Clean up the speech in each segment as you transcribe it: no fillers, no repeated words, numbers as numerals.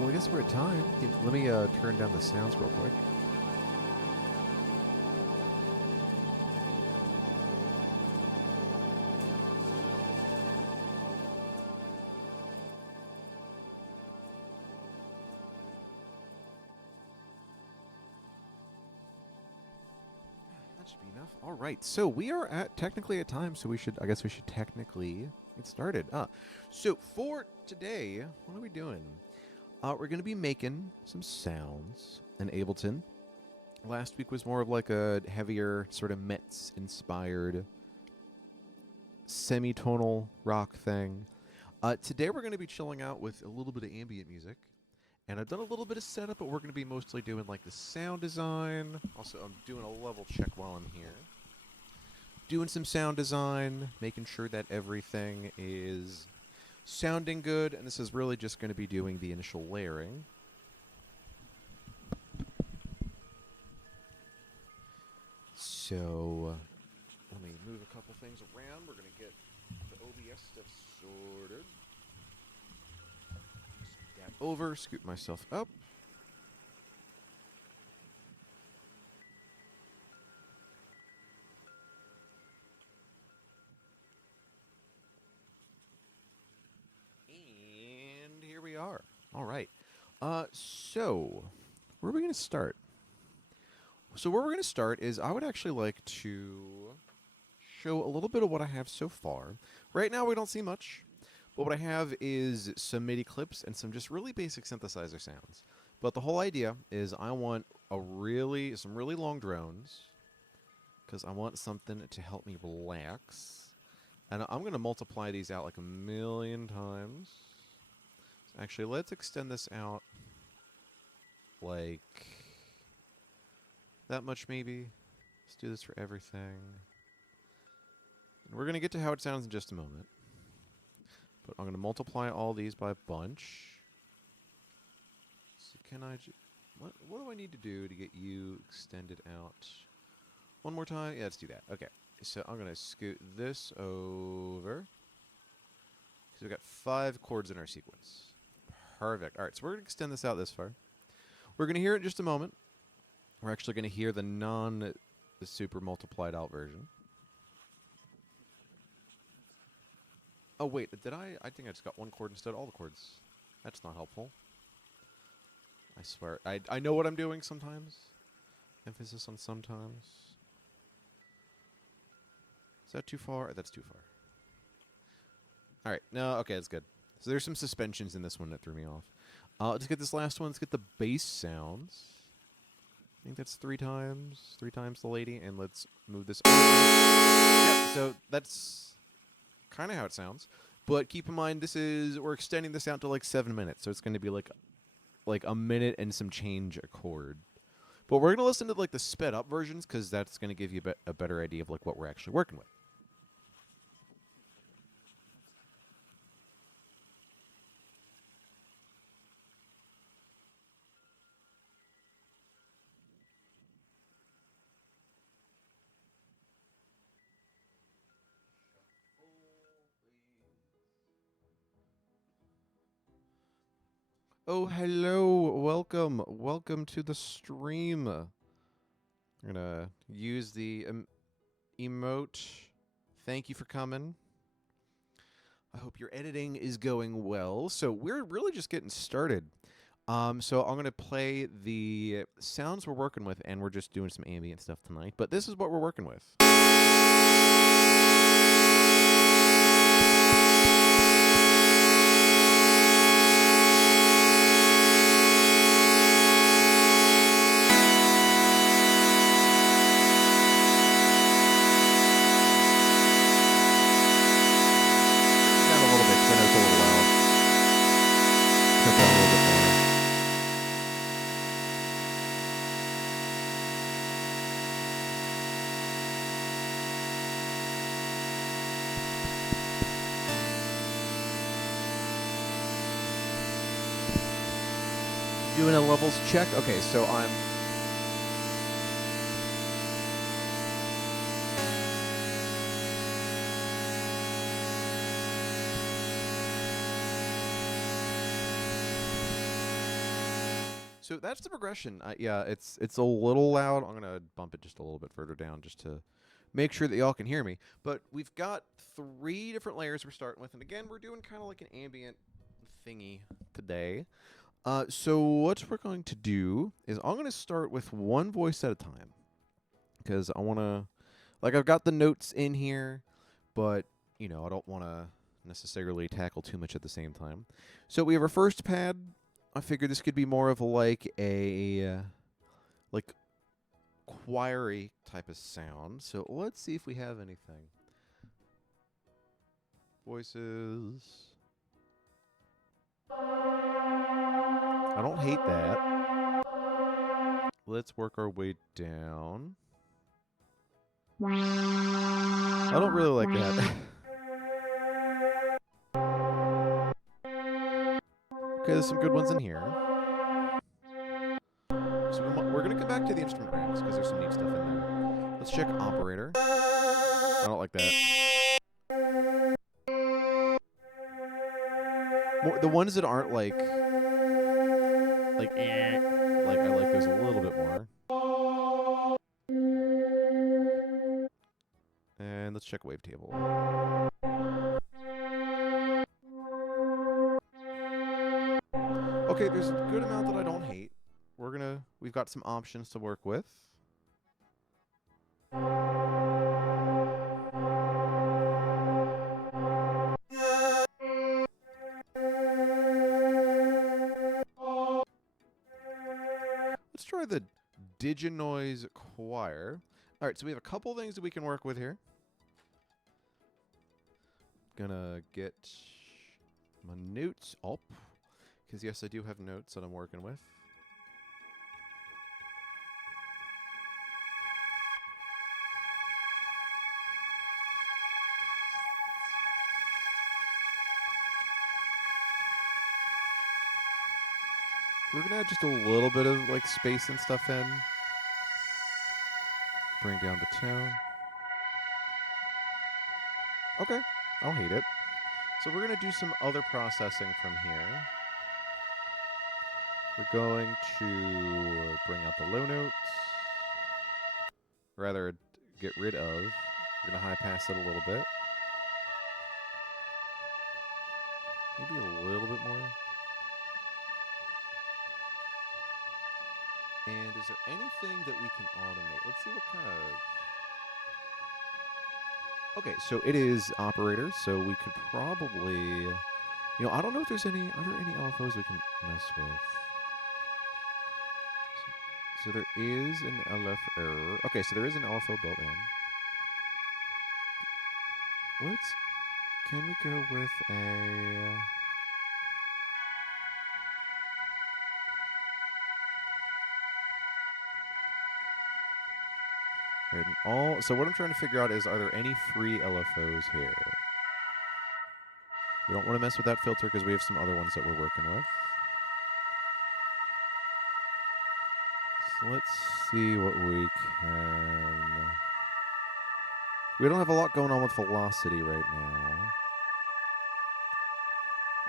Well, I guess we're at time. Let me turn down the sounds real quick. That should be enough. All right, so we are technically at time, so I guess we should technically get started. So for today, what are we doing? We're going to be making some sounds in Ableton. Last week was more of like a heavier, sort of Metz-inspired, semitonal rock thing. Today we're going to be chilling out with a little bit of ambient music. And I've done a little bit of setup, but we're going to be mostly doing like the sound design. Also, I'm doing a level check while I'm here. Doing some sound design, making sure that everything is sounding good, and this is really just going to be doing the initial layering. So, let me move a couple things around. We're going to get the OBS stuff sorted. Step over, scoot myself up. And here we are. All right. So, where are we going to start? So where we're going to start is I would actually like to show a little bit of what I have so far. Right now we don't see much, but what I have is some MIDI clips and some just really basic synthesizer sounds. But the whole idea is I want some really long drones because I want something to help me relax. And I'm going to multiply these out like a million times. Actually, let's extend this out like that much maybe. Let's do this for everything. And we're going to get to how it sounds in just a moment. But I'm going to multiply all these by a bunch. So can I what do I need to do to get you extended out? One more time? Yeah, let's do that. Okay. So I'm going to scoot this over. So we've got 5 chords in our sequence. Perfect. All right, so we're going to extend this out this far. We're going to hear it in just a moment. We're actually going to hear the super multiplied out version. Oh, wait, I think I just got one chord instead of all the chords. That's not helpful. I swear. I know what I'm doing sometimes. Emphasis on sometimes. Is that too far? That's too far. All right. No, okay, that's good. So there's some suspensions in this one that threw me off. Let's get this last one. Let's get the bass sounds. I think that's 3 times. 3 times the lady. And let's move this over. Yep, so that's kind of how it sounds. But keep in mind, we're extending this out to like 7 minutes. So it's going to be like a minute and some change a chord. But we're going to listen to like the sped up versions because that's going to give you a better idea of like what we're actually working with. Oh, hello. Welcome. Welcome to the stream. I'm going to use the emote. Thank you for coming. I hope your editing is going well. So we're really just getting started. So I'm going to play the sounds we're working with, and we're just doing some ambient stuff tonight. But this is what we're working with. Doing a levels check. Okay, so I'm So that's the progression. Yeah, it's a little loud. I'm gonna bump it just a little bit further down just to make sure that y'all can hear me. But we've got 3 different layers we're starting with, and again, we're doing kind of like an ambient thingy today. So what we're going to do is I'm going to start with one voice at a time because I want to, like, I've got the notes in here, but I don't want to necessarily tackle too much at the same time. So we have our first pad. I figured this could be more of like a like choiry type of sound. So let's see if we have anything. Voices. I don't hate that. Let's work our way down. I don't really like that. Okay, there's some good ones in here. So we're going to come back to the instrument ramps because there's some neat stuff in there. Let's check operator. I don't like that. The ones that aren't like I like those a little bit more. And let's check wavetable. Okay, there's a good amount that I don't hate. We've got some options to work with. Let's try the Diginoise Choir. All right, so we have a couple things that we can work with here. Gonna get my notes up, because yes, I do have notes that I'm working with. We're gonna add just a little bit of like space and stuff in. Bring down the tone. Okay, I'll hate it. So we're gonna do some other processing from here. We're going to bring out the low notes. Rather, get rid of. We're gonna high pass it a little bit. Maybe a little bit more. And is there anything that we can automate? Let's see what kind of... Okay, so it is operator, so we could probably... I don't know if there's any... Are there any LFOs we can mess with? So there is an LFO... Okay, so there is an LFO built in. Can we go with a... So what I'm trying to figure out is, are there any free LFOs here? We don't want to mess with that filter because we have some other ones that we're working with. So let's see what we can... We don't have a lot going on with velocity right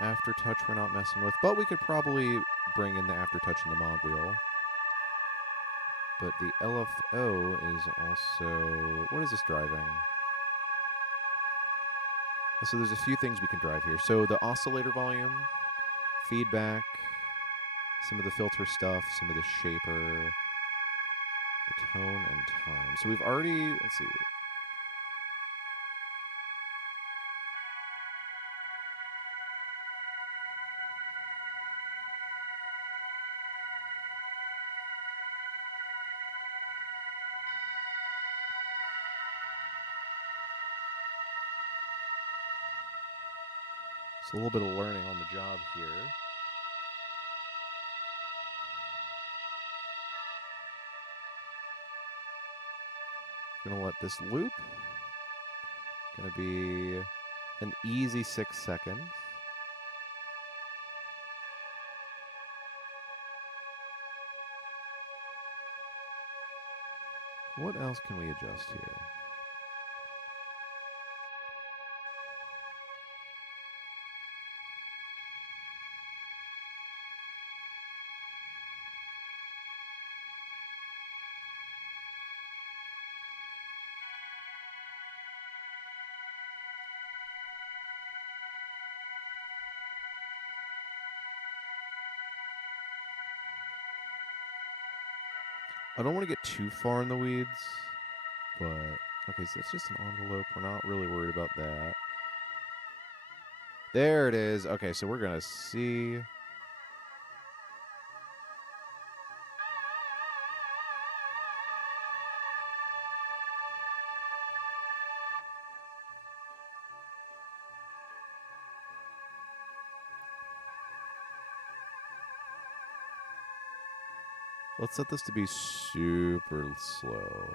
now. Aftertouch we're not messing with, but we could probably bring in the aftertouch in the mod wheel. But the LFO is also... What is this driving? So there's a few things we can drive here. So the oscillator volume, feedback, some of the filter stuff, some of the shaper, the tone, and time. So we've already... Let's see. So a little bit of learning on the job here. Gonna let this loop. Gonna be an easy 6 seconds. What else can we adjust here? I don't want to get too far in the weeds, but okay, so it's just an envelope. We're not really worried about that. There it is. Okay, so we're gonna see. Let's set this to be super slow.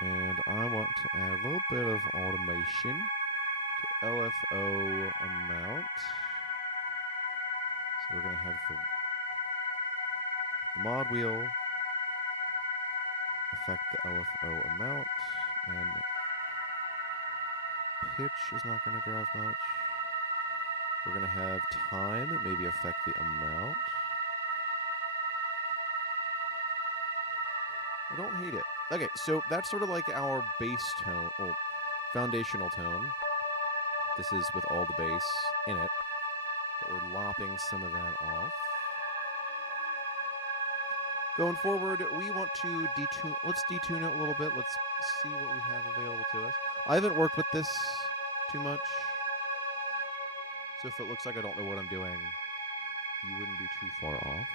And I want to add a little bit of automation to LFO amount. So we're going to have the mod wheel affect the LFO amount, and pitch is not going to drive much. We're going to have time maybe affect the amount. I don't hate it. Okay, so that's sort of like our bass tone, or foundational tone. This is with all the bass in it, but we're lopping some of that off. Going forward, we want to detune. Let's detune it a little bit. Let's see what we have available to us. I haven't worked with this too much, so if it looks like I don't know what I'm doing, you wouldn't be too far off.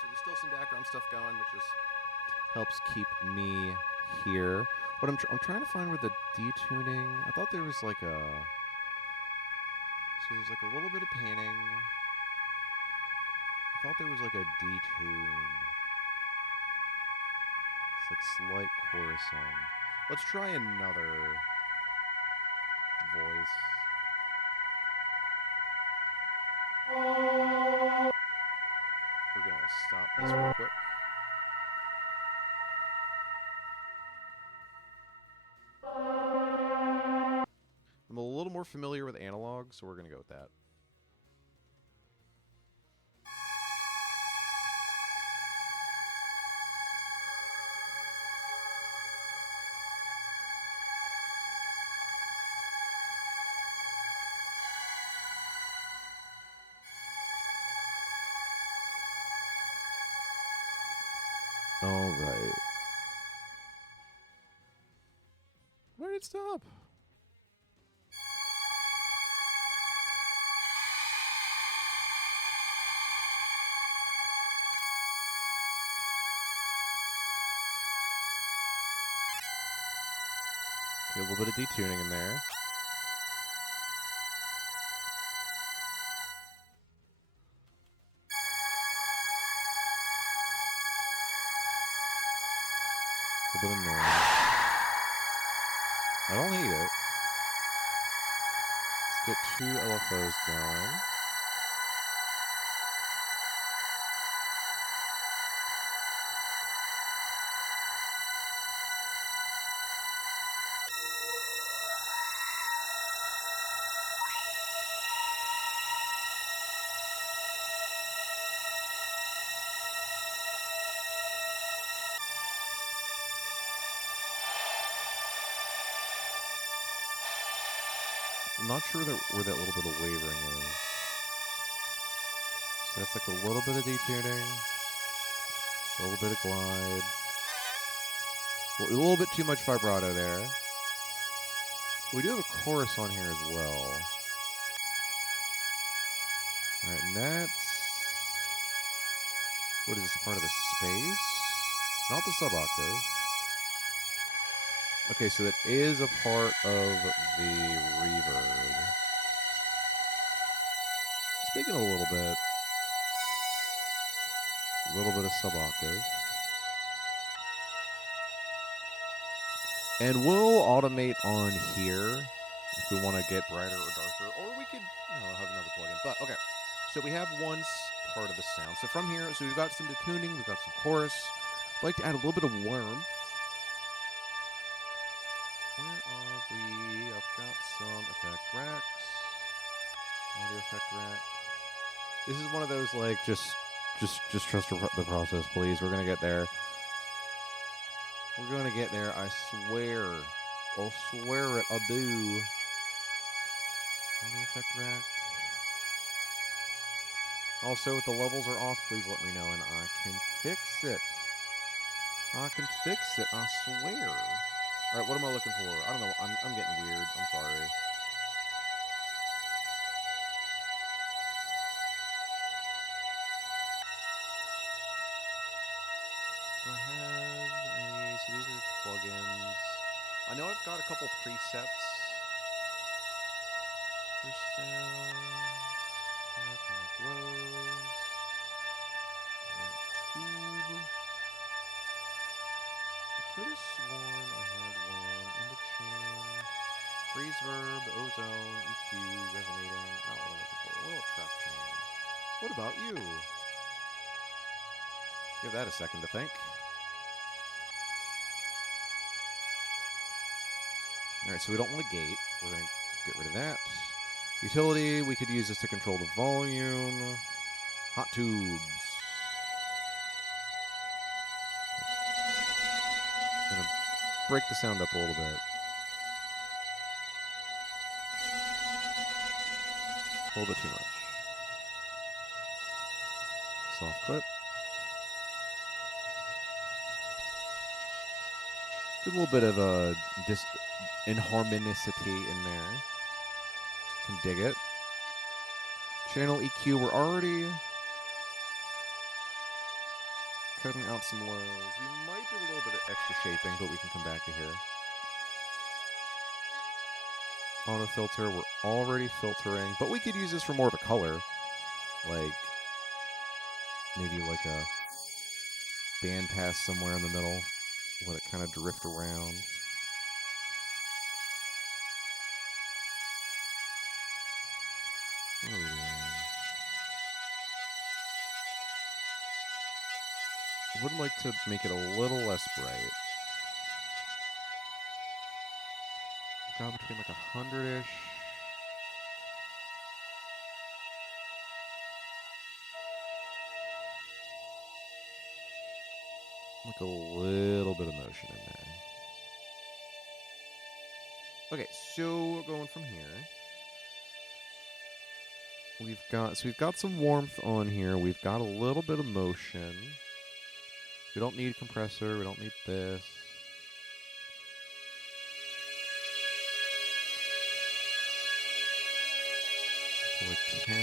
So there's still some background stuff going, which just helps keep me here. What I'm trying to find where the detuning. I thought there was like a. So there's like a little bit of panning. I thought there was like a detune. It's like slight chorusing. Let's try another voice. We're gonna stop this real quick. I'm a little more familiar with analog, so we're gonna go with that. All right. Where did it stop? Okay, a little bit of detuning in there. A little bit of noise. I don't hate it. Let's get 2 LFOs going. I'm not sure where that little bit of wavering is. So that's like a little bit of detuning, a little bit of glide, a little bit too much vibrato there. We do have a chorus on here as well. All right, and that's, what is this, part of the space? Not the sub-octave. Okay, so that is a part of the reverb. thinking a little bit. A little bit of sub-octave. And we'll automate on here if we want to get brighter or darker. Or we could, have another plugin. But, okay. So we have one part of the sound. So from here, we've got some detuning, we've got some chorus. I'd like to add a little bit of warmth. Where are we? I've got some effect racks. Audio effect rack. This is one of those, like, just trust the process, please. We're going to get there. We're going to get there, I swear. I'll swear it, I'll do. Audio effect rack. Also, if the levels are off, please let me know, and I can fix it. I can fix it, I swear. All right, what am I looking for? I don't know. I'm getting weird. I'm sorry. Do I have any? So these are plugins. I know I've got a couple presets for sound. Flows. Tube. I could have sworn I had one in the chain. Freeze verb, ozone, EQ, resonating. Not what I'm looking for. A little track chain. What about you? Give that a second to think. Alright, so we don't want a gate. We're going to get rid of that. Utility, we could use this to control the volume. Hot tubes. Gonna break the sound up a little bit. A little bit too much. Soft clip. Get a little bit of a inharmonicity in there. Can dig it. Channel EQ, we're already cutting out some lows. We might do a little bit of extra shaping, but we can come back to here. Auto filter, we're already filtering, but we could use this for more of a color. Like, maybe like a bandpass somewhere in the middle. Let it kind of drift around. What are we doing? I would like to make it a little less bright. Got between like 100-ish. Like a little bit of motion in there. Okay, so we're going from here. We've got some warmth on here. We've got a little bit of motion. We don't need a compressor. We don't need this. So like 10.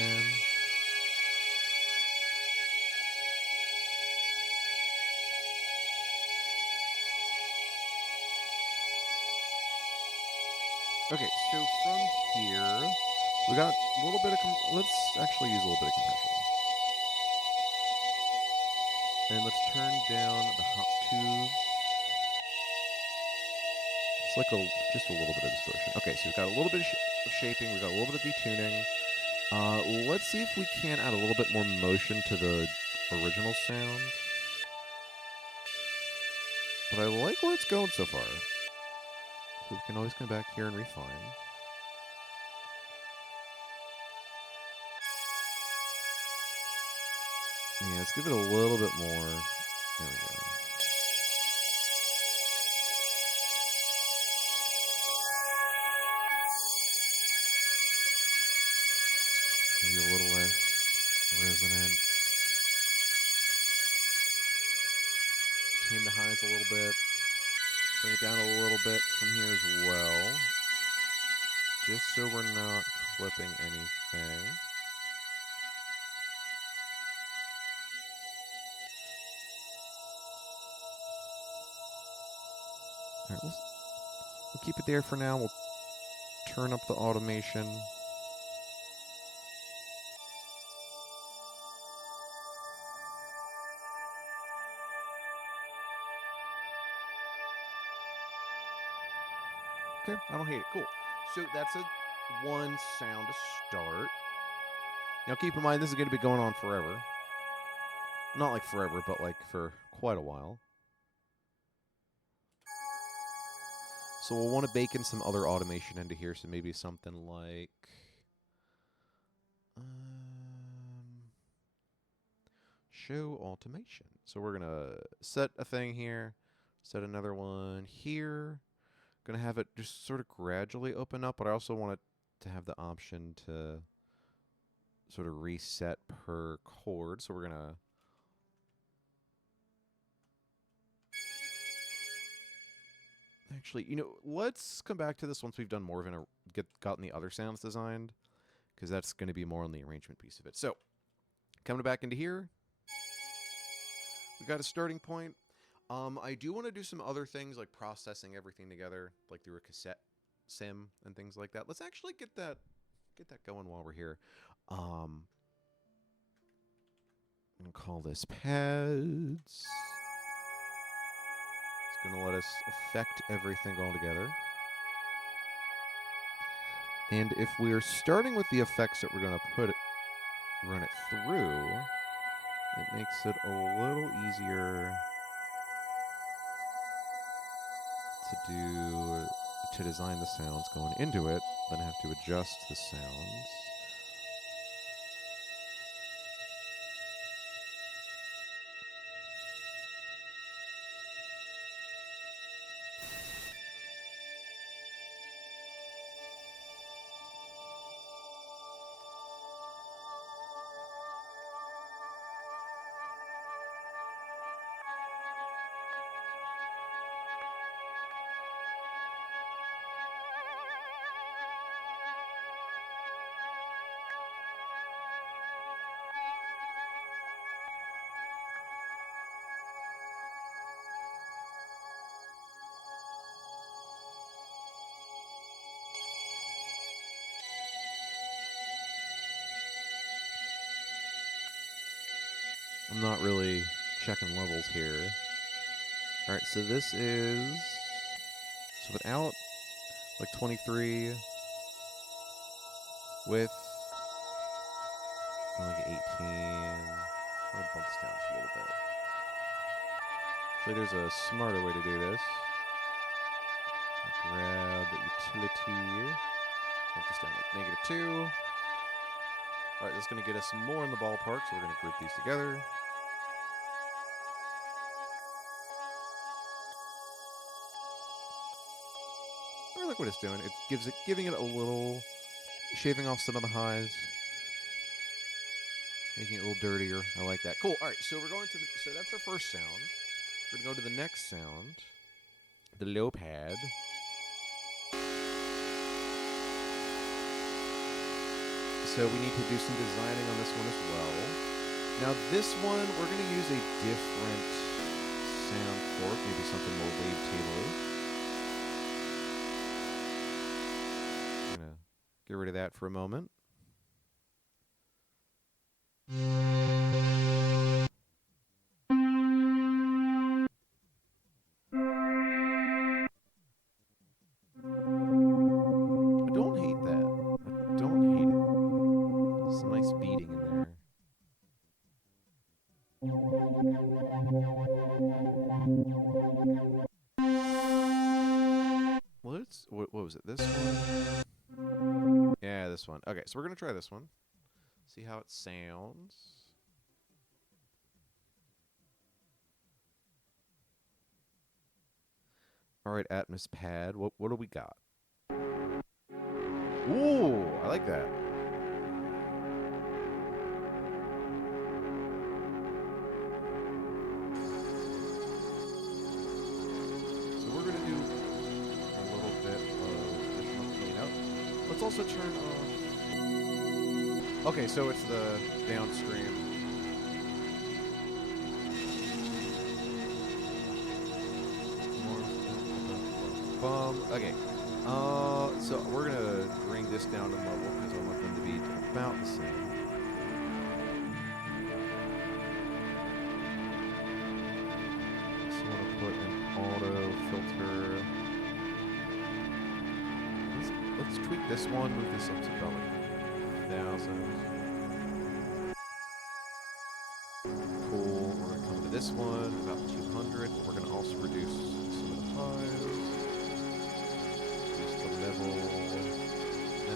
Okay, so from here, we got a little bit of, let's actually use a little bit of compression. And let's turn down the hot tubes. It's like just a little bit of distortion. Okay, so we've got a little bit of shaping, we've got a little bit of detuning. Let's see if we can add a little bit more motion to the original sound. But I like where it's going so far. We can always come back here and refine. Yeah, let's give it a little bit more. There we go. Maybe a little less resonant. Tame the highs a little bit. Bring it down a little bit from here as well. Just so we're not clipping anything. Alright, we'll keep it there for now. We'll turn up the automation. Okay, I don't hate it. Cool. So that's a one sound to start. Now keep in mind, this is going to be going on forever. Not like forever, but like for quite a while. So we'll want to bake in some other automation into here. So maybe something like... show automation. So we're going to set a thing here, set another one here. Going to have it just sort of gradually open up, but I also want it to have the option to sort of reset per chord. So we're going to... Actually, let's come back to this once we've done more of gotten the other sounds designed, because that's going to be more on the arrangement piece of it. So, coming back into here, we got a starting point. I do want to do some other things like processing everything together, like through a cassette sim and things like that. Let's actually get that going while we're here. I'm gonna call this pads. It's gonna let us affect everything all together. And if we're starting with the effects that we're gonna run it through, it makes it a little easier to design the sounds going into it, then have to adjust the sounds. I'm not really checking levels here. All right, so this is... So without, like, 23, with, like, 18... I'm going to bump this down just a little bit. So there's a smarter way to do this. Grab utility. Bump this down like -2. All right, that's going to get us more in the ballpark, so we're going to group these together. I like what it's doing. Giving it a little, shaving off some of the highs, making it a little dirtier. I like that. Cool. All right, so we're going to so that's our first sound. We're going to go to the next sound, the low pad. So we need to do some designing on this one as well. Now this one, we're going to use a different sound fork, maybe something more wavetable-y. I'm going to get rid of that for a moment. I don't hate that. I don't hate it. There's some nice beating in there. What was it? This one? Yeah, this one. Okay, so we're going to try this one. See how it sounds. All right, Atmos pad. What do we got? Ooh, I like that. So we're going to do a little bit of additional cleanup. Let's also turn off... Okay, so it's the downstream. Okay. So we're going to bring this down to level because I want them to be about the same. Just want to put an auto filter tweak this one, move this up to about like 1,000. Cool. We're going to come to this one, about 200. We're going to also reduce some of the highs. Reduce the level.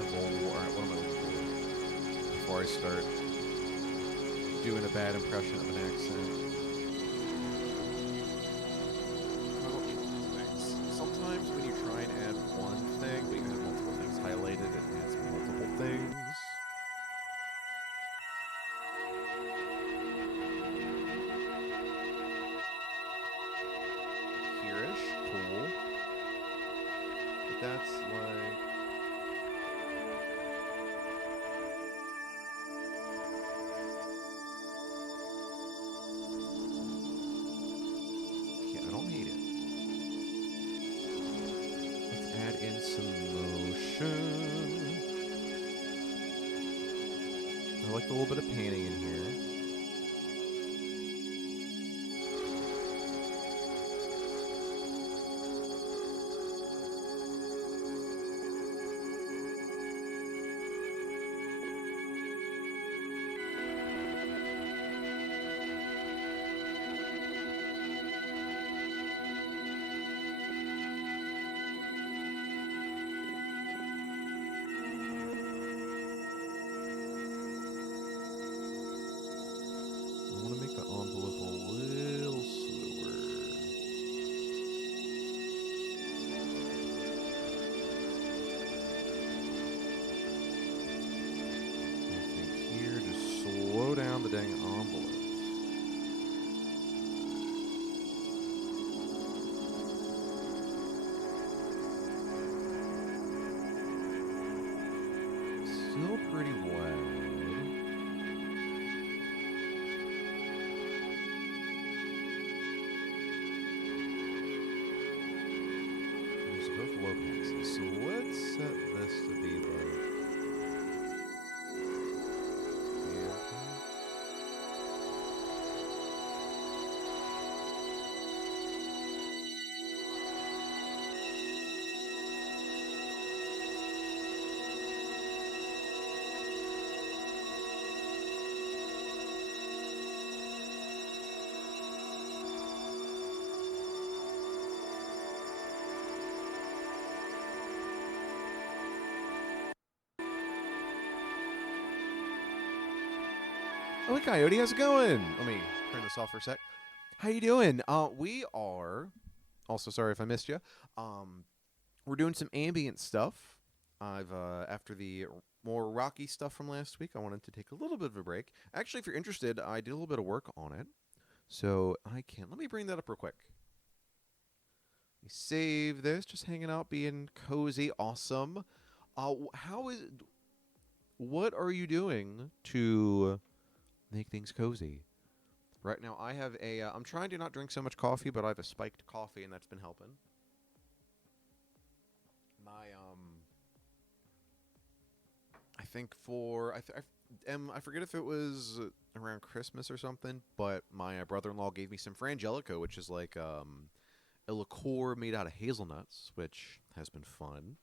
Alright, what am I looking for? Before I start doing a bad impression of an accent. Sometimes when you try and add one thing, but you have multiple things highlighted, it adds multiple things. Here-ish, cool. But that's like... yeah, I don't hate it. Let's add in some motion. I like the little bit of panning in here. Down the dang envelopes. Still pretty wide. These are both low passes, so let's set this to be like... Oh, hey, Coyote, how's it going? Let me turn this off for a sec. How you doing? We are... Also, sorry if I missed you. We're doing some ambient stuff. After the more rocky stuff from last week, I wanted to take a little bit of a break. Actually, if you're interested, I did a little bit of work on it. So, let me bring that up real quick. Let me save this. Just hanging out, being cozy, awesome. What are you doing to... make things cozy? Right now, I have a... I'm trying to not drink so much coffee, but I have a spiked coffee, and that's been helping. I think for... I forget if it was around Christmas or something, but my brother-in-law gave me some Frangelico, which is like a liqueur made out of hazelnuts, which has been fun.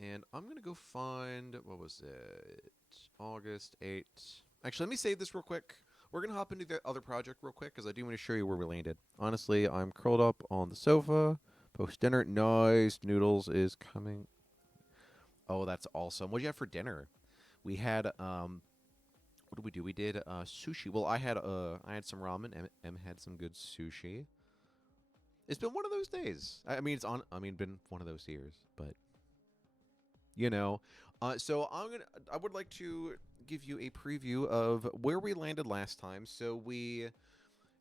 And I'm going to go find... what was it? August 8th. Actually, let me save this real quick. We're going to hop into the other project real quick, because I do want to show you where we landed. Honestly, I'm curled up on the sofa. Post-dinner. Nice. Noodles is coming. Oh, that's awesome. What did you have for dinner? We had, what did we do? We did sushi. Well, I had some ramen. Em had some good sushi. It's been one of those days. Been one of those years, but... you know, so I would like to give you a preview of where we landed last time. So we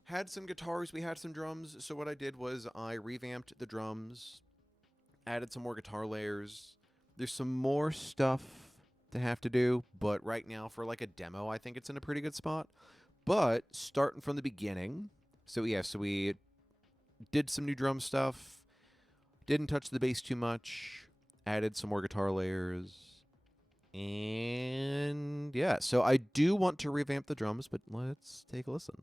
had some guitars, we had some drums. So what I did was I revamped the drums, added some more guitar layers. There's some more stuff to have to do, but right now for like a demo, I think it's in a pretty good spot. But starting from the beginning, so we did some new drum stuff, didn't touch the bass too much. Added some more guitar layers. And yeah, so I do want to revamp the drums, but let's take a listen.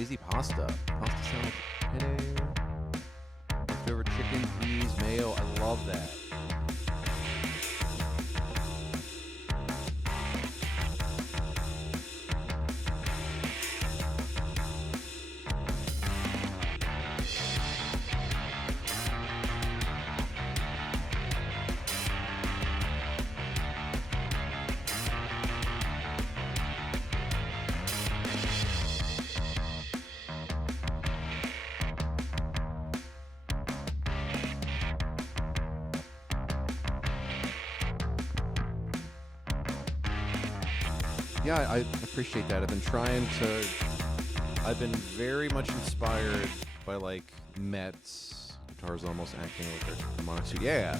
crazy pasta. Pasta sounds penne. Leftover chicken, peas, mayo. I love that. Yeah, I appreciate that. I've been very much inspired by like Met's guitars almost acting like a harmonic suite. Yeah.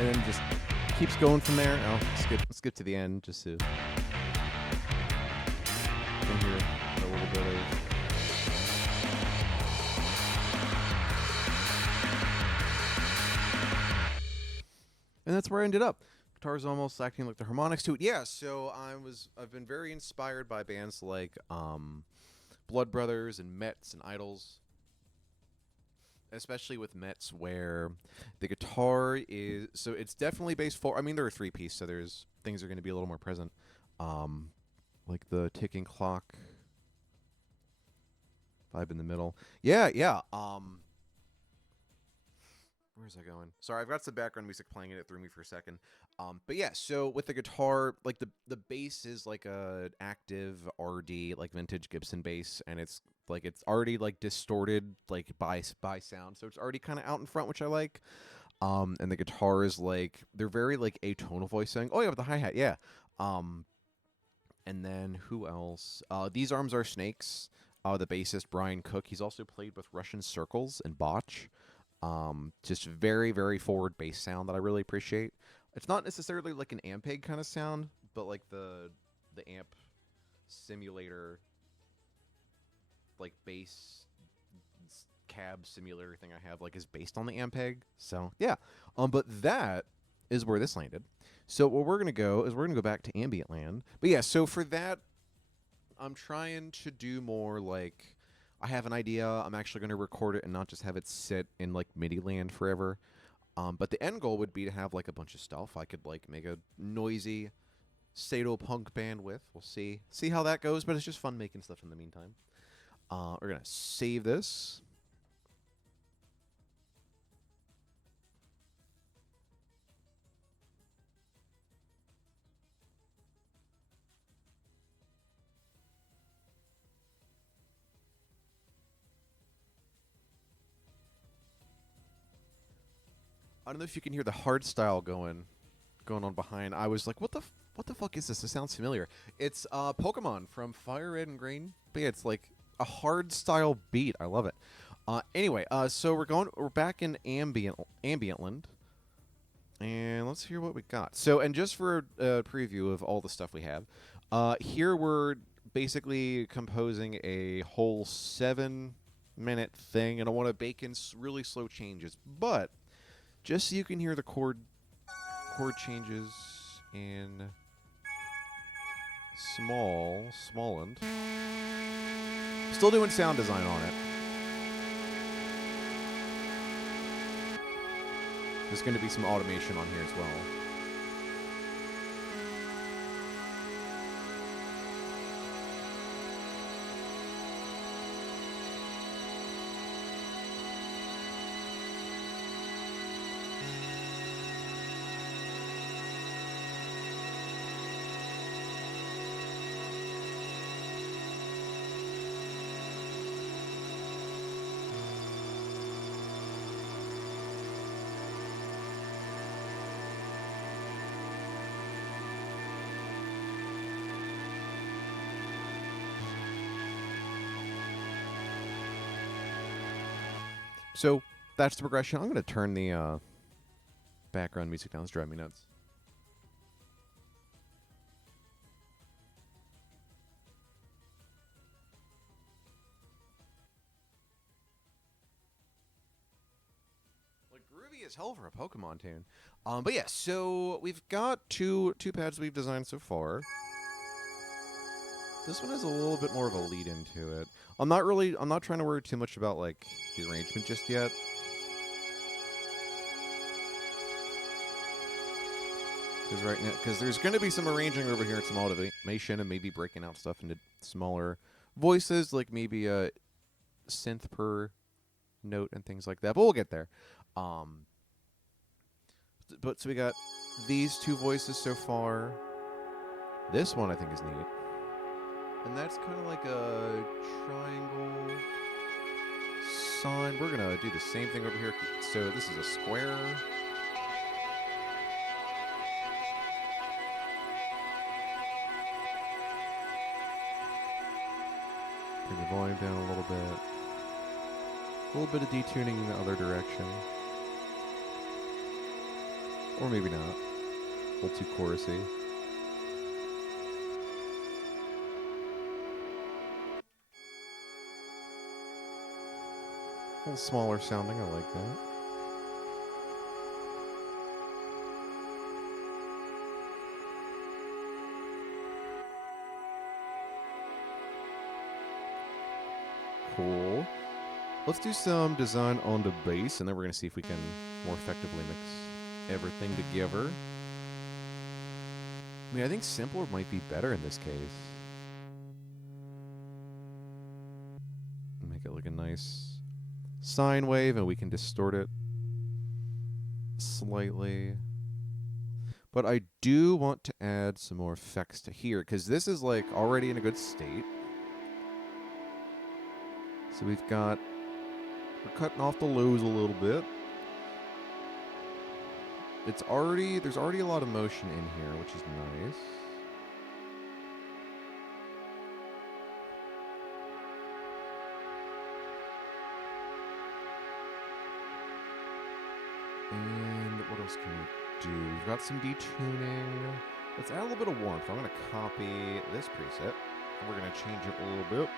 And then just keeps going from there. I'll skip to the end just to hear a little bit of. And that's where I ended up. Guitar's almost acting like the harmonics to it. Yeah, so I've been very inspired by bands like Blood Brothers and Metz and Idols. Especially with Metz, where the guitar is, so it's definitely bass four. I mean, there are 3-piece, so there's things are going to be a little more present, like the ticking clock vibe in the middle. Yeah. Where's that going? Sorry, I've got some background music playing and it threw me for a second. But yeah, so with the guitar, like the bass is like a active RD, like vintage Gibson bass, and it's already like distorted like by sound, so it's already kind of out in front, which I like. And the guitar is like they're very like atonal voicing. Oh yeah, with the hi-hat, yeah. And then who else? These Arms Are Snakes. The bassist Brian Cook. He's also played with Russian Circles and Botch. Just very, very forward bass sound that I really appreciate. It's not necessarily like an Ampeg kind of sound, but like the amp simulator, like bass cab simulator thing I have, like is based on the Ampeg. So yeah. But that is where this landed. So what we're gonna go is we're gonna go back to ambient land. But yeah, so for that, I'm trying to do more like. I have an idea. I'm actually going to record it and not just have it sit in like MIDI land forever. But the end goal would be to have like a bunch of stuff I could like make a noisy ₑ punk band with. We'll see how that goes, but it's just fun making stuff in the meantime. We're going to save this. I don't know if you can hear the hard style going on behind. I was like, what the fuck is this? This sounds familiar. It's Pokemon from Fire Red and Green. But yeah, it's like a hard style beat. I love it. Anyway, so we're back in Ambientland. And let's hear what we got. So, and just for a preview of all the stuff we have, here we're basically composing a whole 7-minute thing, and I want to bake in really slow changes, but just so you can hear the chord changes in Smallland. Still doing sound design on it. There's going to be some automation on here as well. So that's the progression. I'm going to turn the background music down. It's driving me nuts. Like groovy as hell for a Pokemon tune. But yeah, so we've got two pads we've designed so far. This one has a little bit more of a lead into it. I'm not trying to worry too much about like the arrangement just yet. Because there's going to be some arranging over here and some automation and maybe breaking out stuff into smaller voices, like maybe a synth per note and things like that. But we'll get there. But so we got these two voices so far. This one I think is neat. And that's kind of like a triangle sign. We're going to do the same thing over here. So this is a square. Bring the volume down a little bit. A little bit of detuning in the other direction. Or maybe not. A little too chorusy. A little smaller sounding, I like that. Cool. Let's do some design on the bass, and then we're going to see if we can more effectively mix everything together. I mean, I think simpler might be better in this case. Make it like a nice sine wave, and we can distort it slightly. But I do want to add some more effects to here, because this is like already in a good state. So we're cutting off the lows a little bit. There's already a lot of motion in here, which is nice. And what else can we do? We've got some detuning. Let's add a little bit of warmth. I'm going to copy this preset, and we're going to change it a little bit.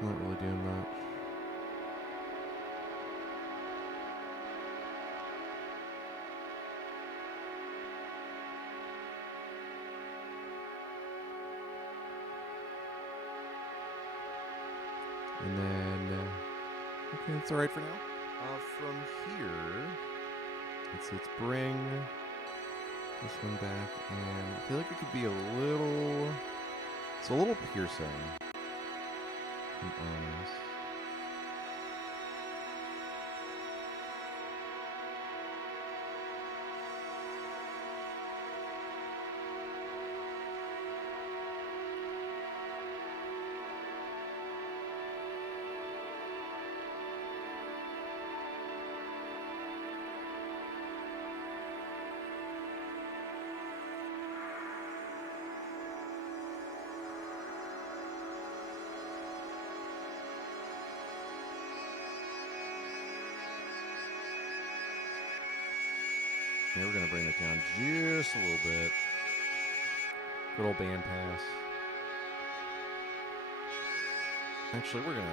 Not really doing much. And then, okay, that's all right for now. From here, let's bring this one back, and I feel like it could be it's a little piercing. Eyes. Yeah, we're going to bring it down just a little bit. Good old band pass. Actually, we're going to...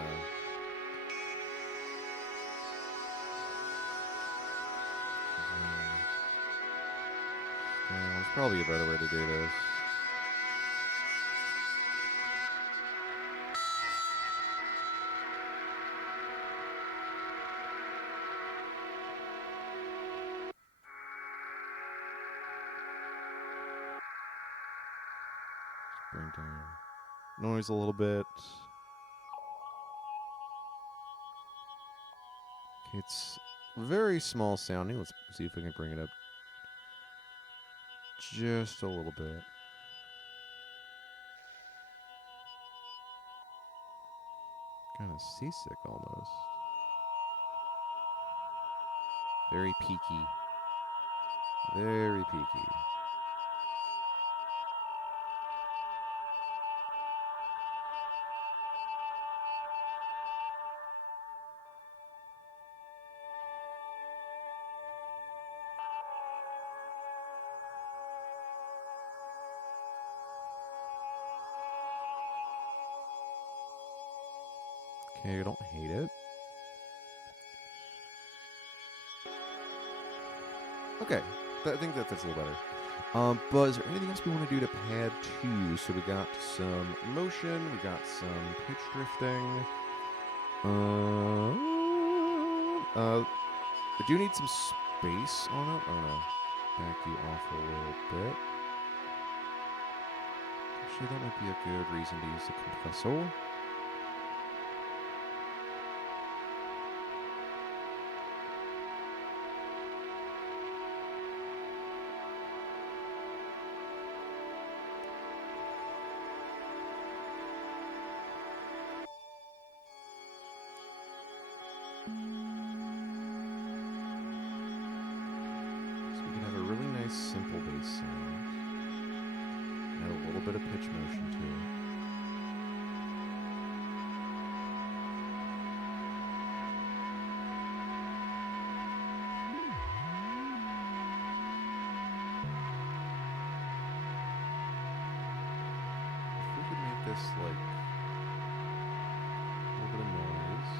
there's probably a better way to do this. Bring down noise a little bit. Okay, very small sounding. Let's see if we can bring it up just a little bit. Kind of seasick almost. Very peaky. Very peaky. Okay, I don't hate it. Okay, I think that's a little better. But is there anything else we want to do to pad 2? So we got some motion, we got some pitch drifting. I do need some space on it. I'm gonna back you off a little bit. Actually, that might be a good reason to use the compressor. Simple bass sound. Add a little bit of pitch motion to it. If we could make this like a little bit of noise.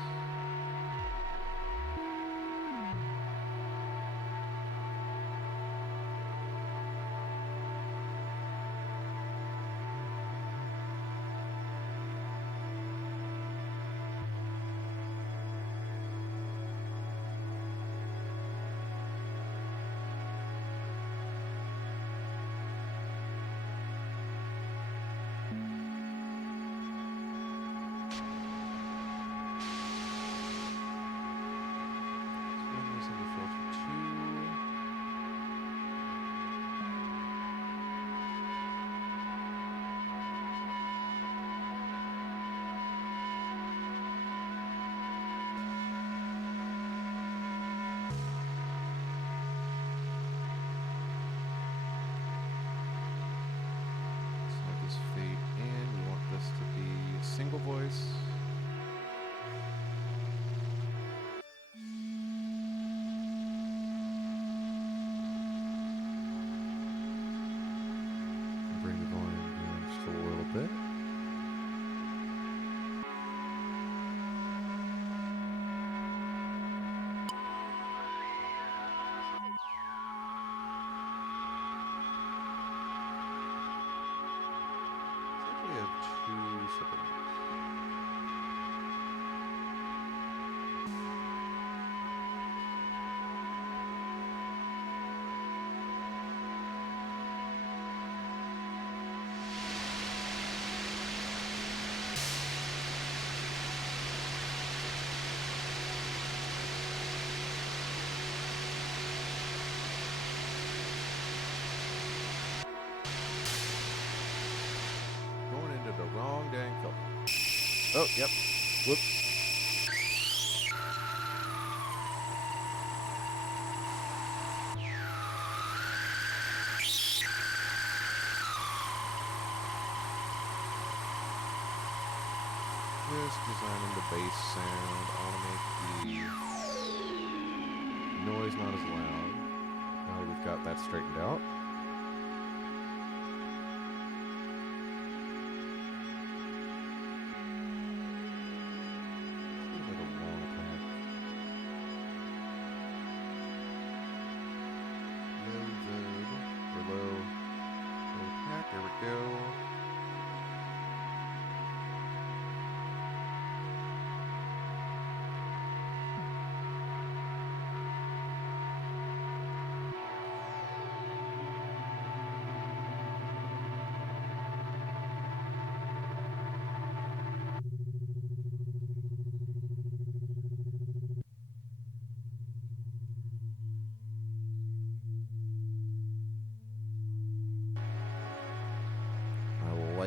Fade in. We want this to be a single voice. Bring the volume down just a little bit. We have 2 separate ones. The wrong dang filter. Oh, yep. Whoops. Just designing the bass sound. I want to make the noise not as loud. Now that we've got that straightened out. There we go.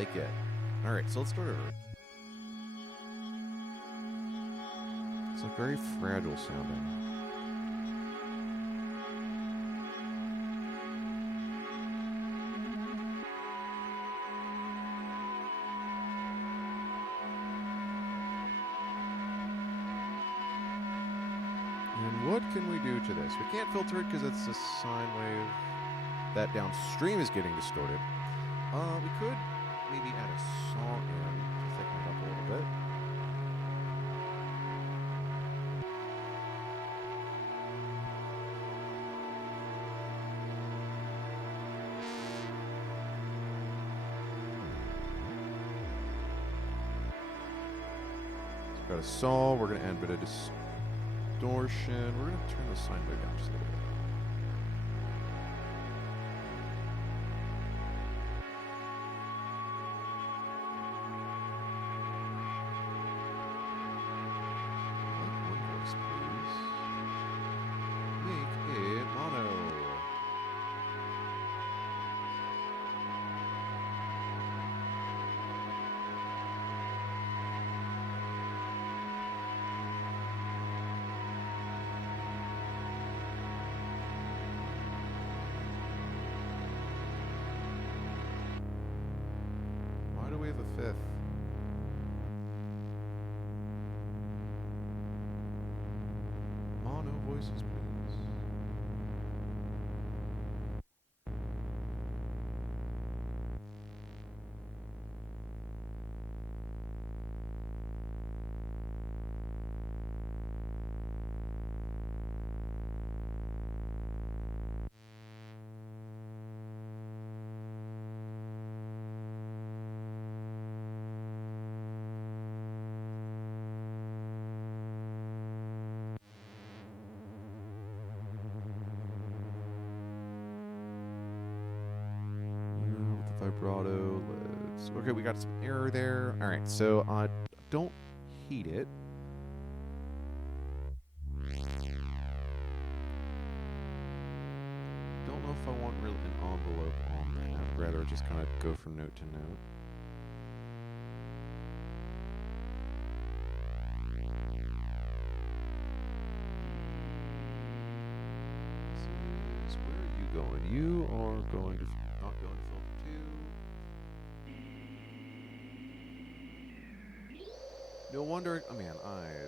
like it. Alright, so let's start over. It's like very fragile sounding. And what can we do to this? We can't filter it because it's a sine wave. That downstream is getting distorted. We could maybe add a saw in to thicken it up a little bit. So we've got a saw. We're going to add a bit of distortion. We're going to turn the sine wave down just a little bit. Fifth. Mono voices, please. Vibrato. Okay, we got some error there. All right, so don't heat it. Don't know if I want really an envelope on that. Rather, just kind of go from note to note. This is where are you going? You are going to not going to filter 2. No wonder. Oh man, I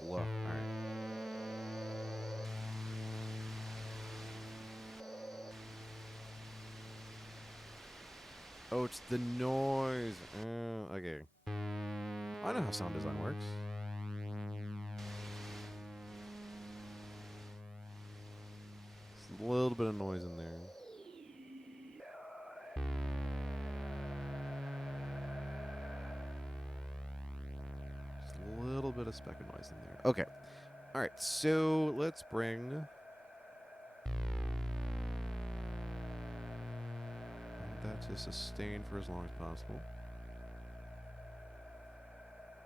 bluff. All right. Oh, it's the noise. Okay. I know how sound design works. Just a little bit of noise in there. Just a little bit of speck of noise in there. Okay. All right. So let's bring that to sustain for as long as possible.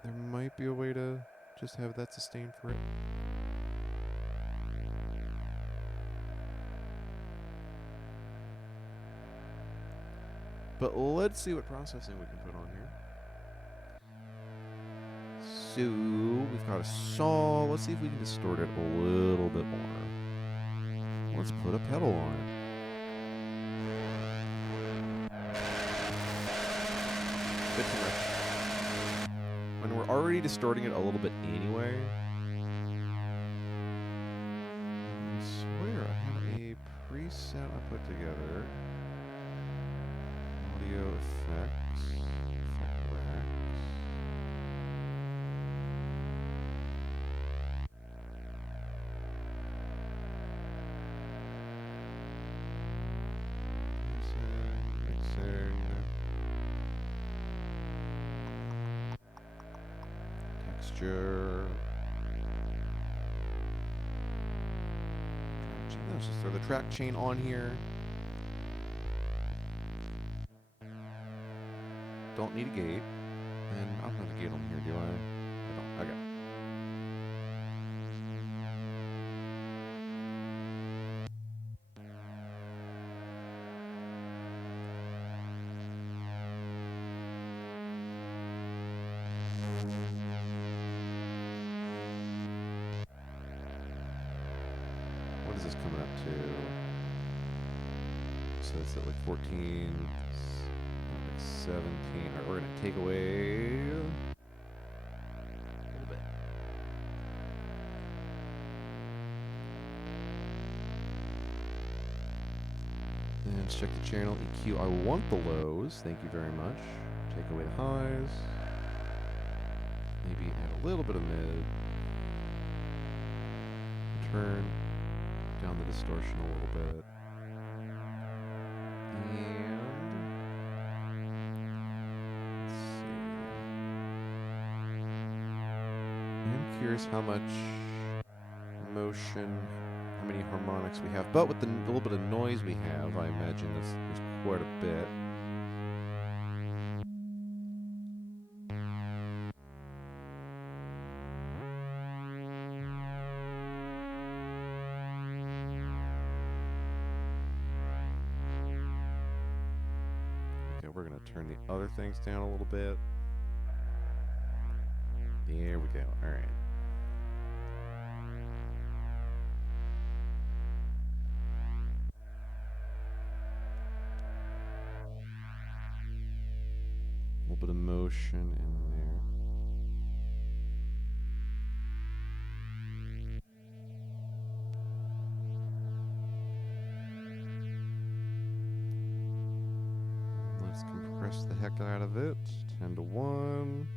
There might be a way to just have that sustain for it. But let's see what processing we can put on here. So we've got a saw. Let's see if we can distort it a little bit more. Let's put a pedal on it. Bit too much. When we're already distorting it a little bit anyway. I swear I had a preset I put together. Audio effects. Effect racks. Mixing. Texture. Let's just throw the track chain on here. Don't need a gate. And I don't have a gate on here, do I? I don't. Okay. to. So it's at like 14, like 17. All right, we're going to take away a little bit. And let's check the channel EQ. I want the lows. Thank you very much. Take away the highs. Maybe add a little bit of mid. Turn down the distortion a little bit. And let's see. I'm curious how much motion, how many harmonics we have. But with the little bit of noise we have, I imagine there's quite a bit. We're going to turn the other things down a little bit. There we go. All right. A little bit of motion in there. Let's compress the heck out of it. 10 to 1.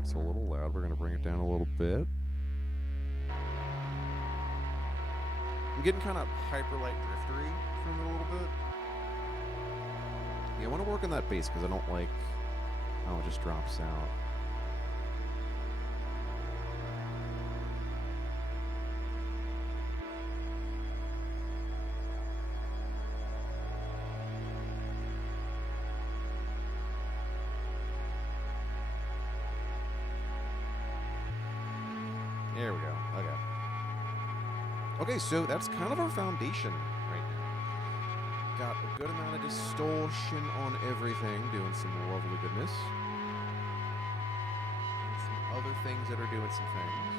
It's a little loud. We're going to bring it down a little bit. I'm getting kind of hyper light driftery from it a little bit. Yeah, I want to work on that bass because I don't like how it just drops out. There we go. Okay. Okay, so that's kind of our foundation right now. Got a good amount of distortion on everything, doing some lovely goodness. And some other things that are doing some things.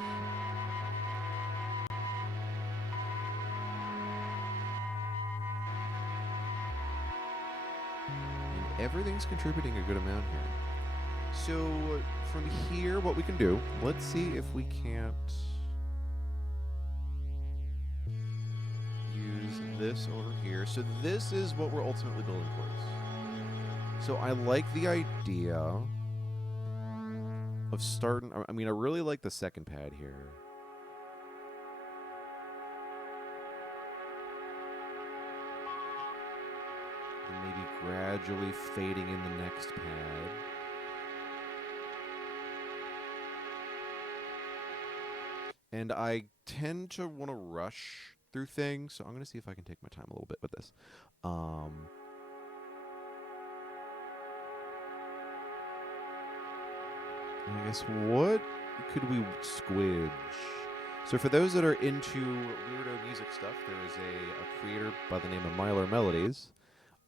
And everything's contributing a good amount here. So from here, what we can do, let's see if we can't use this over here. So this is what we're ultimately building towards. So I like the idea of starting, I mean, I really like the second pad here. And maybe gradually fading in the next pad. And I tend to want to rush through things, so I'm going to see if I can take my time a little bit with this. I guess what could we squidge? So for those that are into weirdo music stuff, there is a creator by the name of Myler Melodies.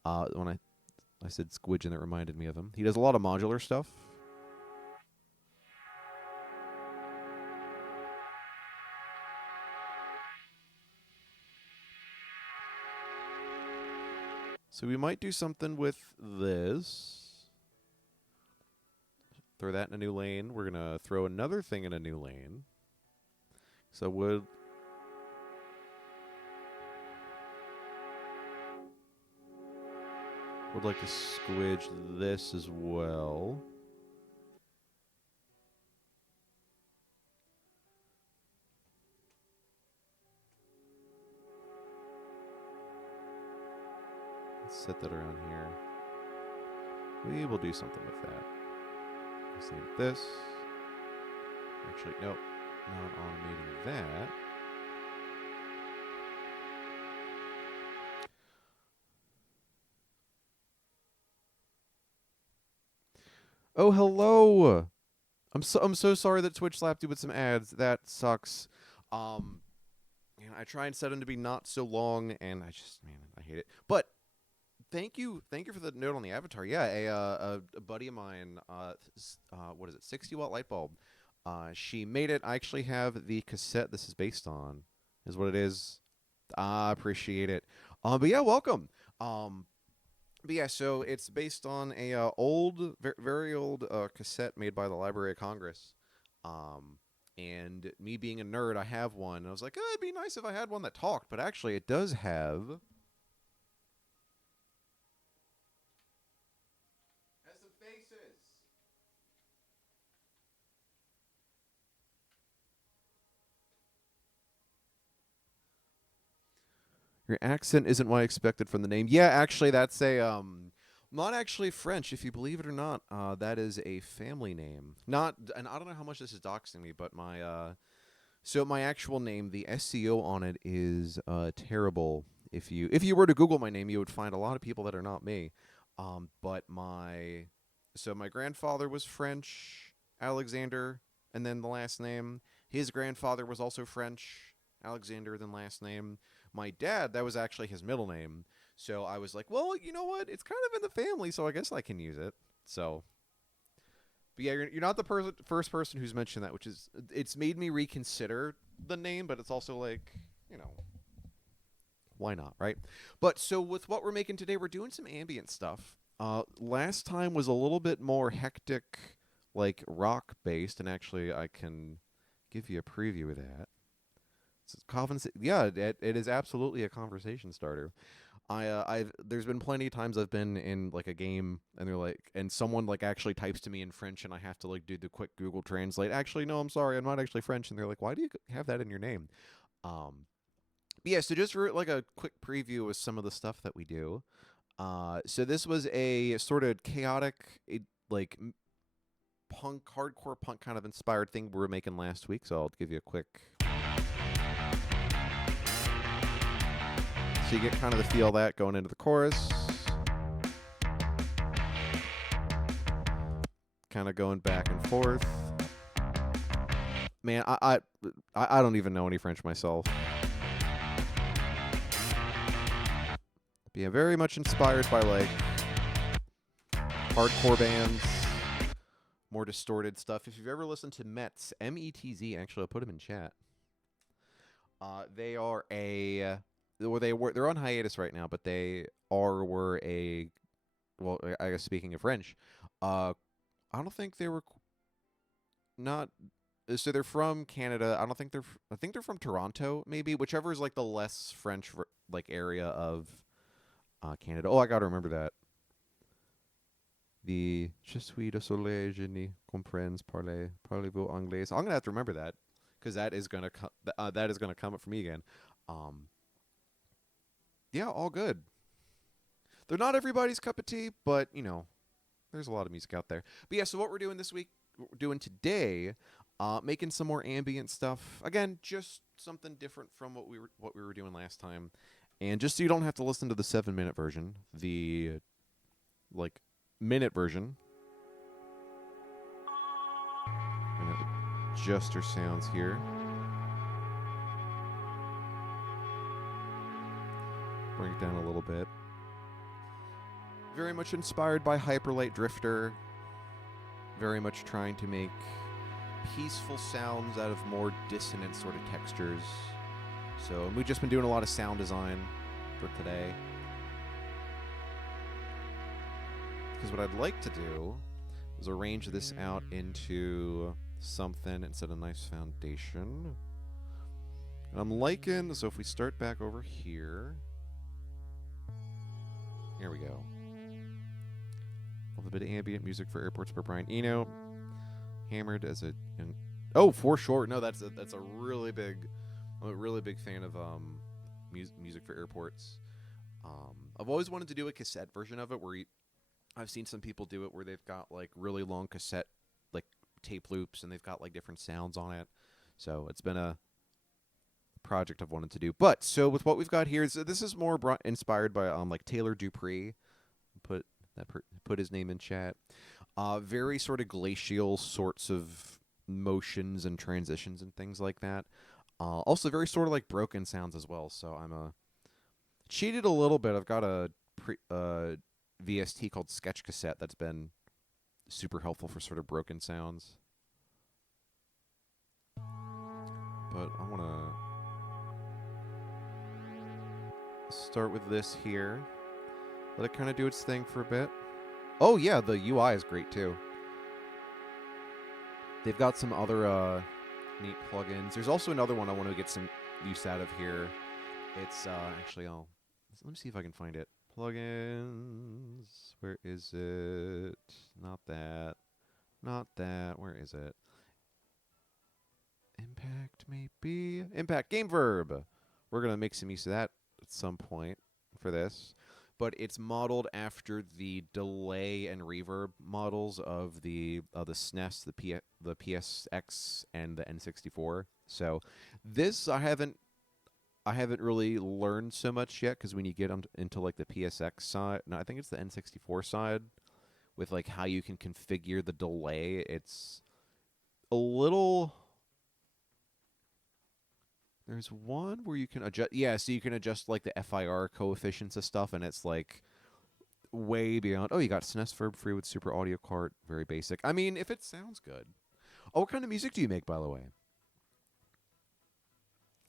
When I said squidge, and that reminded me of him. He does a lot of modular stuff. So we might do something with this. Throw that in a new lane. We're going to throw another thing in a new lane. So would like to squidge this as well. Set that around here. We will do something with that. Same with this. Actually, nope. Not automating that. Oh, hello. I'm so sorry that Twitch slapped you with some ads. That sucks. Yeah, man, I try and set them to be not so long, and man, I hate it. But thank you for the note on the avatar. Yeah, a buddy of mine, what is it, 60-watt light bulb. She made it. I actually have the cassette this is based on, is what it is. I appreciate it. But yeah, welcome. But yeah, so it's based on a very old cassette made by the Library of Congress. And me being a nerd, I have one. And I was like, it'd be nice if I had one that talked. But actually, it does have some faces. Your accent isn't what I expected from the name. Yeah, actually, that's not actually French, if you believe it or not. That is a family name. Not, and I don't know how much this is doxing me, but so my actual name, the SEO on it is terrible. If you were to Google my name, you would find a lot of people that are not me. But my grandfather was French, Alexander, and then the last name. His grandfather was also French, Alexander, then last name. My dad, that was actually his middle name. So I was like, well, you know what? It's kind of in the family, so I guess I can use it. So, but yeah, you're not the first person who's mentioned that, which is, it's made me reconsider the name, but it's also like, why not, right? But so with what we're making today, we're doing some ambient stuff. Last time was a little bit more hectic, like rock based, and actually I can give you a preview of that. Yeah, it is absolutely a conversation starter. There's been plenty of times I've been in like a game and they're like, and someone like actually types to me in French and I have to like do the quick Google Translate. Actually, no, I'm sorry, I'm not actually French. And they're like, why do you have that in your name? But yeah, so just for like a quick preview of some of the stuff that we do. So this was a sort of chaotic, like hardcore punk kind of inspired thing we were making last week. So I'll give you a quick. So you get kind of the feel of that going into the chorus. Kind of going back and forth. Man, I don't even know any French myself. But yeah, very much inspired by like hardcore bands, more distorted stuff. If you've ever listened to Metz, METZ, actually I'll put them in chat. They are they're on hiatus right now, but were a, well, I guess speaking of French, I don't think they were not, so they're from Canada. I think they're from Toronto, maybe, whichever is like the less French like area of Canada. Oh, I gotta remember that. The Je suis de soleil, je n'y comprends parlez-vous anglais. I'm gonna have to remember that because that is gonna come up for me again. Yeah, all good. They're not everybody's cup of tea, but there's a lot of music out there. But yeah, so what we're doing this week, what we're doing today, making some more ambient stuff. Again, just something different from what we were doing last time. And just so you don't have to listen to the 7-minute version, the like minute version. I'm gonna adjust our sounds here. Bring it down a little bit. Very much inspired by Hyperlight Drifter. Very much trying to make peaceful sounds out of more dissonant sort of textures. So we've just been doing a lot of sound design for today. Because what I'd like to do is arrange this out into something instead of a nice foundation. And I'm liking, so if we start back over here. Here we go. A little bit of ambient music for Airports by Brian Eno. Hammered as oh, for sure. No, that's a really big. I'm a really big fan of music for airports. I've always wanted to do a cassette version of it where I've seen some people do it where they've got like really long cassette like tape loops and they've got like different sounds on it. So it's been a project I've wanted to do. But so with what we've got here, this is more inspired by like Taylor Dupree. Put his name in chat. Very sort of glacial sorts of motions and transitions and things like that. Also, very sort of like broken sounds as well. So I'm cheated a little bit. I've got a VST called Sketch Cassette that's been super helpful for sort of broken sounds. But I want to start with this here. Let it kind of do its thing for a bit. Oh yeah, the UI is great too. They've got some other neat plugins. There's also another one I want to get some use out of here. It's actually let me see if I can find it. Plugins. Where is it? Not that. Not that. Where is it? Impact maybe. Impact Game Verb. We're gonna make some use of that at some point for this. But it's modeled after the delay and reverb models of the SNES, the PSX, and the N64. So this I haven't really learned so much yet, because when you get into like the PSX side, no, I think it's the N64 side, with like how you can configure the delay, it's a little. There's one where you can adjust. Yeah, so you can adjust like the FIR coefficients of stuff, and it's like way beyond. Oh, you got SNES Verb free with Super Audio Cart. Very basic. I mean, if it sounds good. Oh, what kind of music do you make, by the way?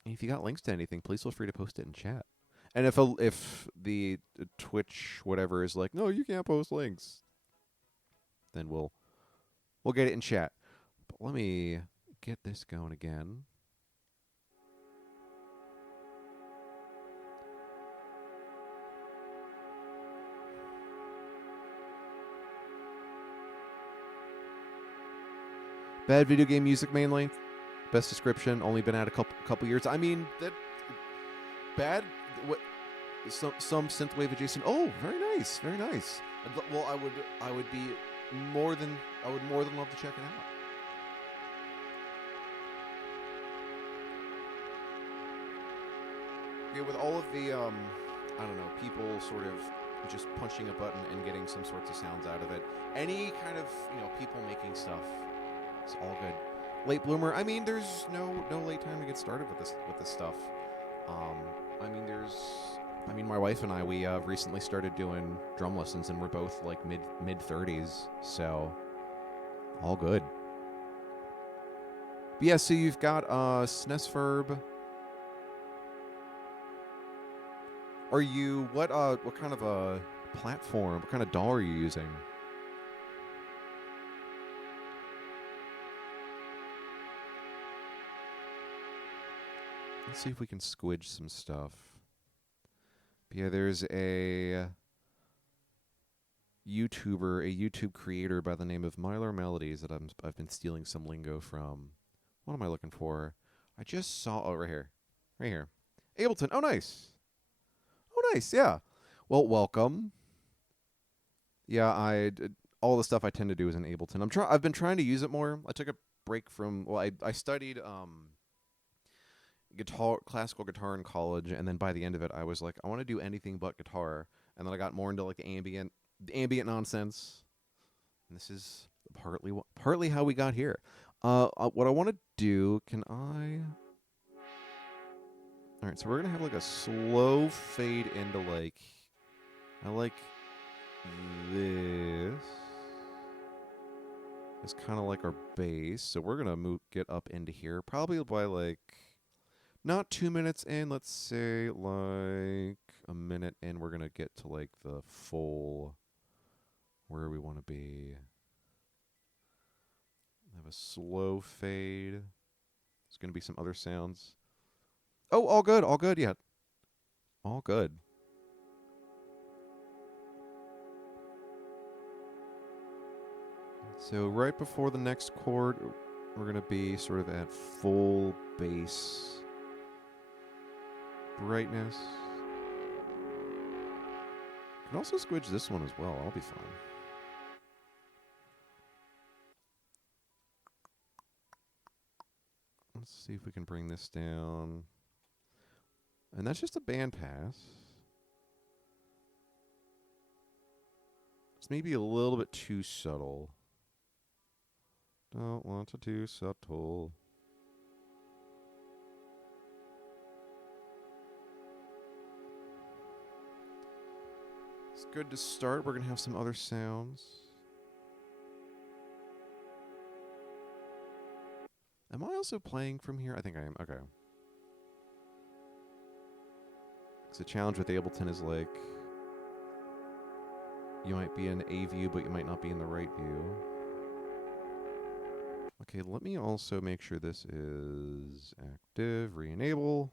And if you got links to anything, please feel free to post it in chat. And if the Twitch whatever is like, no, you can't post links, then we'll get it in chat. But let me get this going again. Bad video game music mainly. Best description. Only been out a couple years. I mean, that bad. What? Some synthwave adjacent. Oh, very nice, very nice. Well, I would more than love to check it out. Yeah, with all of the I don't know, people sort of just punching a button and getting some sorts of sounds out of it. Any kind of people making stuff. It's all good. Late bloomer. I mean, there's no late time to get started with this stuff. I mean, my wife and I, we recently started doing drum lessons, and we're both like mid 30s, so all good. But yeah, so you've got SNES Verb. Are you what kind of a platform? What kind of DAW are you using? Let's see if we can squidge some stuff. But yeah, there's a YouTube creator by the name of Mylar Melodies that I've been stealing some lingo from. What am I looking for? I just saw right here, Ableton. Oh, nice. Oh, nice. Yeah. Well, welcome. Yeah, all the stuff I tend to do is in Ableton. I've been trying to use it more. I took a break from. Well, I studied classical guitar in college, and then by the end of it I was like, I want to do anything but guitar, and then I got more into like the ambient nonsense, and this is partly how we got here. What I want to do, alright, so we're gonna have like a slow fade into like, I like this. It's kind of like our bass, so we're gonna get up into here probably by like not 2 minutes in, let's say like a minute in, we're going to get to like the full where we want to be. Have a slow fade. There's going to be some other sounds. Oh, all good, yeah. All good. So right before the next chord, we're going to be sort of at full bass brightness. Can also squidge this one as well. I'll be fine. Let's see if we can bring this down. And that's just a bandpass. It's maybe a little bit too subtle. Don't want to too subtle. good to start. We're going to have some other sounds. Am I also playing from here? I think I am. Okay. Because the challenge with Ableton is like, you might be in a view, but you might not be in the right view. Okay, let me also make sure this is active. Re-enable.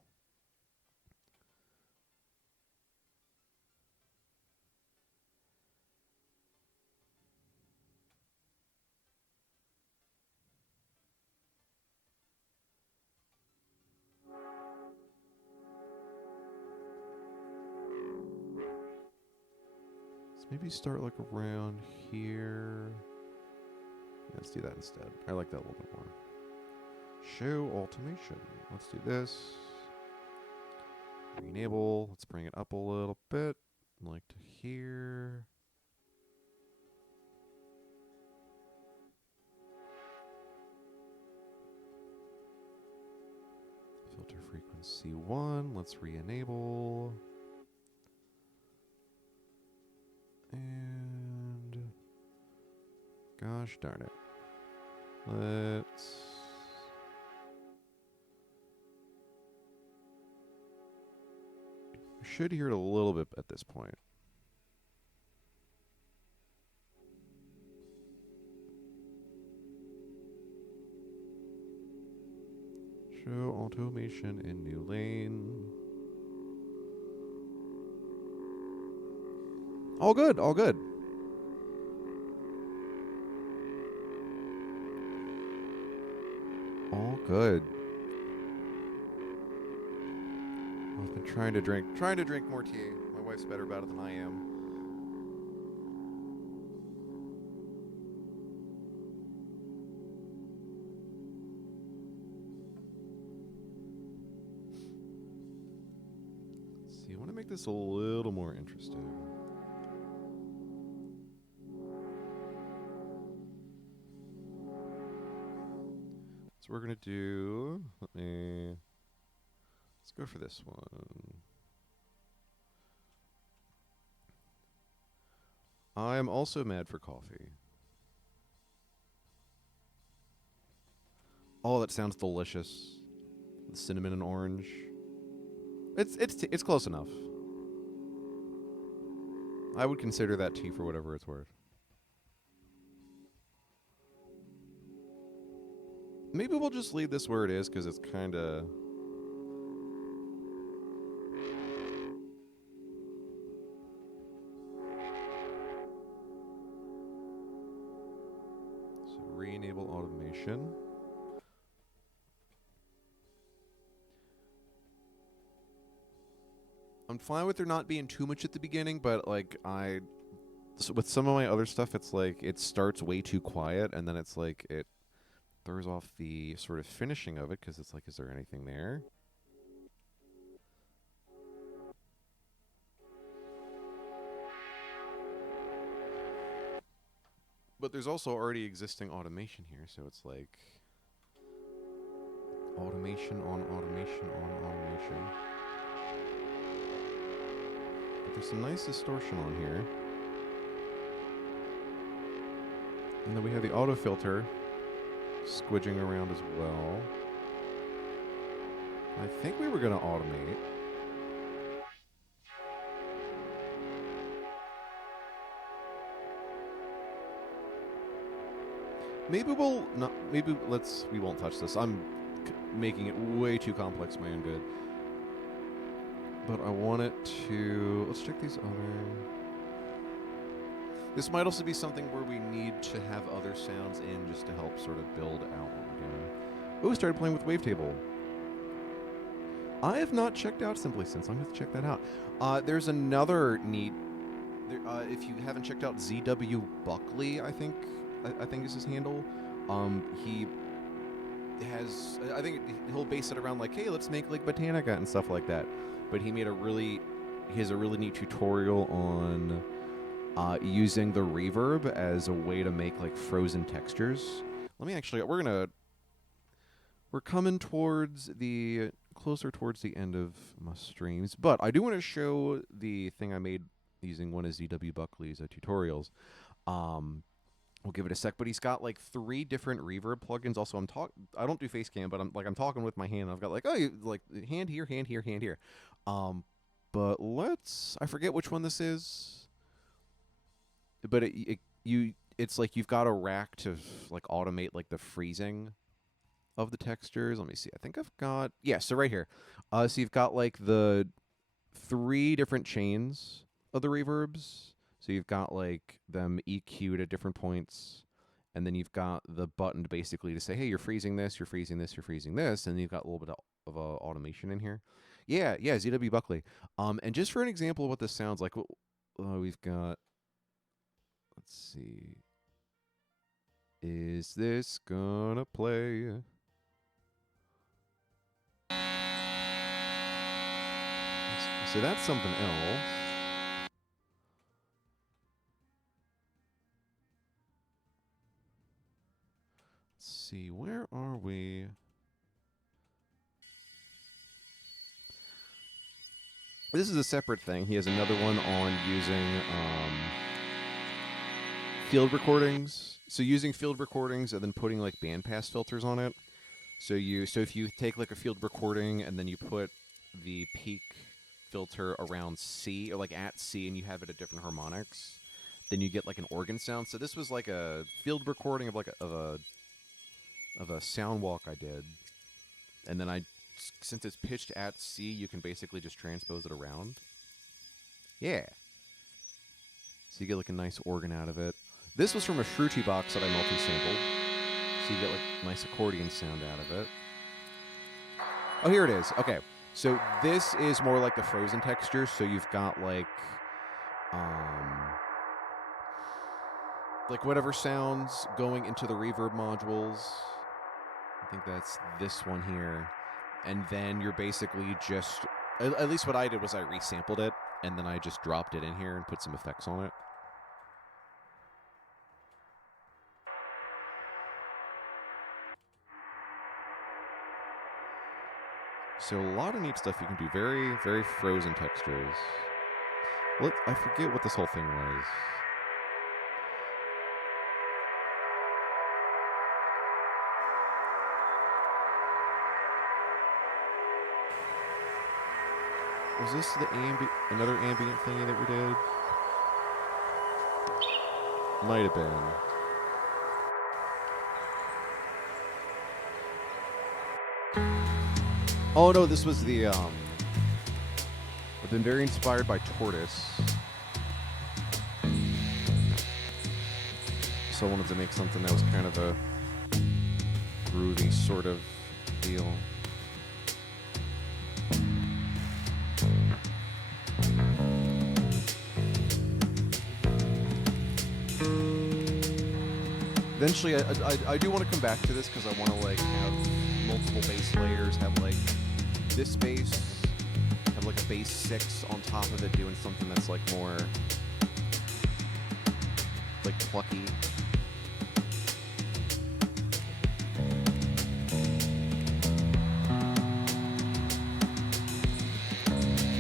Maybe start like around here. Let's do that instead. I like that a little bit more. Show automation. Let's do this. Re-enable. Let's bring it up a little bit. Like to here. Filter frequency 1. Let's re-enable. And gosh darn it. Let's we should hear it a little bit at this point. Show automation in new lane. All good, all good. All good. I've been trying to drink more tea. My wife's better about it than I am. Let's see, I want to make this a little more interesting. So we're going to do, let's go for this one. I am also mad for coffee. Oh, that sounds delicious. The cinnamon and orange. It's close enough. I would consider that tea for whatever it's worth. Maybe we'll just leave this where it is because it's kind of... So re-enable automation. I'm fine with there not being too much at the beginning, but like with some of my other stuff, it's like it starts way too quiet and then it's like it throws off the sort of finishing of it because it's like, is there anything there? But there's also already existing automation here, so it's like automation on automation on automation. But there's some nice distortion on here. And then we have the auto filter squidging around as well. I think we were going to automate. Maybe we'll not. Maybe we won't touch this. I'm making it way too complex, my own good. But I want it to. Let's check these other. This might also be something where we need to have other sounds in just to help sort of build out what we're doing. Oh, we started playing with Wavetable. I have not checked out Simply Since. I'm going to check that out. There's another neat. If you haven't checked out ZW Buckley, I think is his handle. He has. I think he'll base it around like, hey, let's make like Botanica and stuff like that. But he has a really neat tutorial on using the reverb as a way to make like frozen textures. Let me actually. We're coming closer towards the end of my streams, but I do want to show the thing I made using one of ₑₗₐₓ tutorials. We'll give it a sec, but he's got like 3 different reverb plugins. Also, I don't do face cam, but I'm talking with my hand. I've got like, like hand here, hand here, hand here. But I forget which one this is. But it's like you've got a rack to like automate like the freezing of the textures. Let me see. I think I've got, yeah, so right here. So you've got like the 3 different chains of the reverbs. So you've got like them EQ'd at different points, and then you've got the button to basically to say, hey, you're freezing this, you're freezing this, you're freezing this, and you've got a little bit of automation in here. Yeah, ₑₗₐₓ. And just for an example of what this sounds like, we've got, let's see, is this gonna play? So that's something else. Let's see, where are we? This is a separate thing. He has another one on using field recordings. So using field recordings and then putting like bandpass filters on it. So if you take like a field recording and then you put the peak filter around C or like at C and you have it at different harmonics, then you get like an organ sound. So this was like a field recording of like a sound walk I did, and then since it's pitched at C, you can basically just transpose it around. Yeah. So you get like a nice organ out of it. This was from a Shruti box that I multi-sampled. So you get like a nice accordion sound out of it. Oh, here it is. Okay. So this is more like the frozen texture. So you've got like whatever sounds going into the reverb modules. I think that's this one here. And then you're basically just, at least what I did was I resampled it, and then I just dropped it in here and put some effects on it. So a lot of neat stuff you can do. Very, very frozen textures. I forget what this whole thing was. Was this another ambient thingy that we did? Might have been. Oh no, this was the I've been very inspired by Tortoise. So I wanted to make something that was kind of a groovy sort of deal. Eventually, I do want to come back to this because I want to like have multiple bass layers, have like this bass, have like a bass 6 on top of it doing something that's like more like plucky.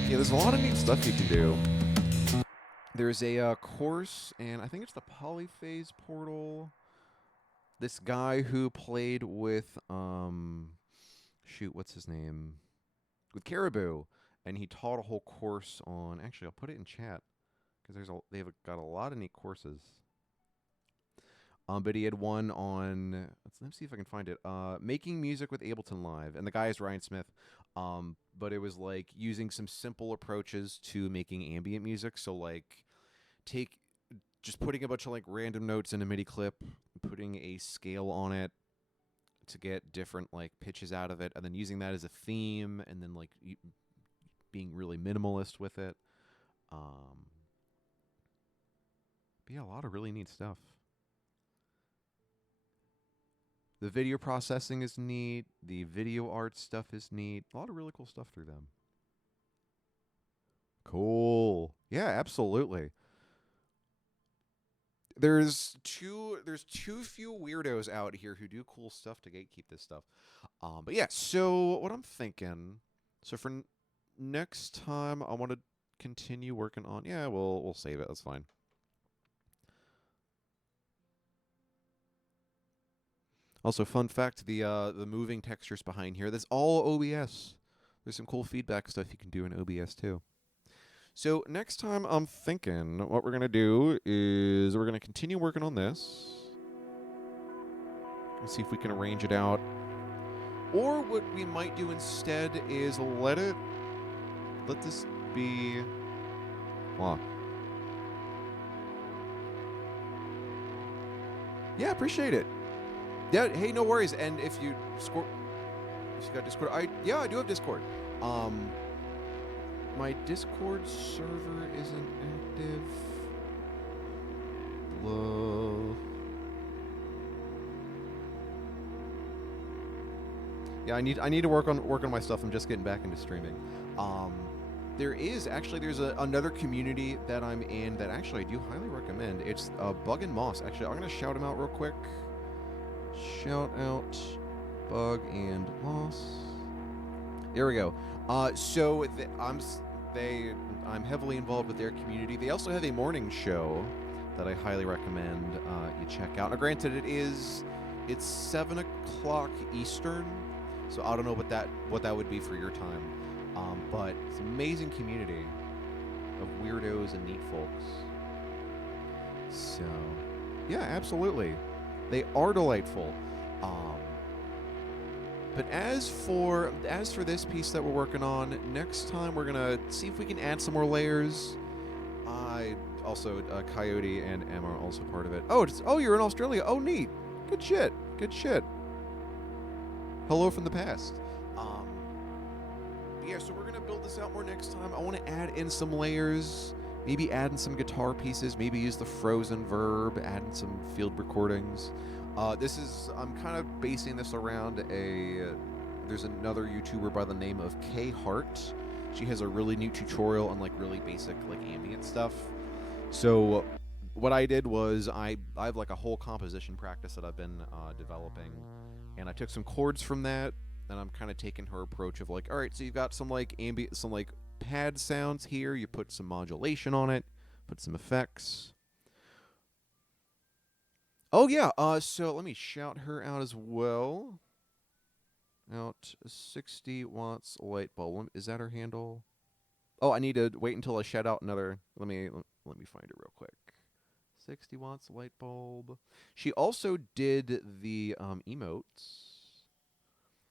Yeah, there's a lot of neat stuff you can do. There's a course, and I think it's the Polyphase portal. This guy who played with, what's his name? With Caribou, and he taught a whole course on. Actually, I'll put it in chat because they've got a lot of neat courses. But he had one on. Let's see if I can find it. Making music with Ableton Live, and the guy is Ryan Smith. But it was like using some simple approaches to making ambient music. So like, just putting a bunch of like random notes in a MIDI clip, putting a scale on it to get different like pitches out of it, and then using that as a theme, and then like being really minimalist with it. But yeah, a lot of really neat stuff. The video processing is neat. The video art stuff is neat. A lot of really cool stuff through them. Cool. Yeah, absolutely. There's too few weirdos out here who do cool stuff to gatekeep this stuff. But yeah, so what I'm thinking, so for next time, I want to continue working on. Yeah, we'll save it. That's fine. Also, fun fact: the moving textures behind here. That's all OBS. There's some cool feedback stuff you can do in OBS too. So next time, I'm thinking what we're gonna do is we're gonna continue working on this. Let's see if we can arrange it out. Or what we might do instead is let this be. Wow. Yeah, appreciate it. Yeah, hey, no worries. And if you got Discord, I do have Discord. My Discord server isn't active. Yeah, I need to work on my stuff. I'm just getting back into streaming. There's another community that I'm in that actually I do highly recommend. It's Bug and Moss. Actually, I'm gonna shout them out real quick. Shout out Bug and Moss. There we go. I'm heavily involved with their community. They also have a morning show that I highly recommend you check out. Now, granted, it's 7 o'clock Eastern, so I don't know what that would be for your time. But it's an amazing community of weirdos and neat folks. So, yeah, absolutely. They are delightful. But as for this piece that we're working on, next time we're gonna see if we can add some more layers. Coyote and Emma are also part of it. Oh, you're in Australia. Oh, neat. Good shit. Hello from the past. Yeah, so we're gonna build this out more next time. I want to add in some layers, maybe add in some guitar pieces, maybe use the frozen verb, add in some field recordings. I'm kind of basing this around there's another YouTuber by the name of ₘᵗₗₐₕ She has a really neat tutorial on like really basic like ambient stuff. So what I did was I have like a whole composition practice that I've been developing, and I took some chords from that, and I'm kind of taking her approach of like, all right, so you've got some like ambient, some like pad sounds here, you put some modulation on it, put some effects. Oh yeah, so let me shout her out as well. Out 60 watts light bulb. Is that her handle? Oh, I need to wait until I shout out another. Let me find it real quick. 60 watts light bulb. She also did the emotes.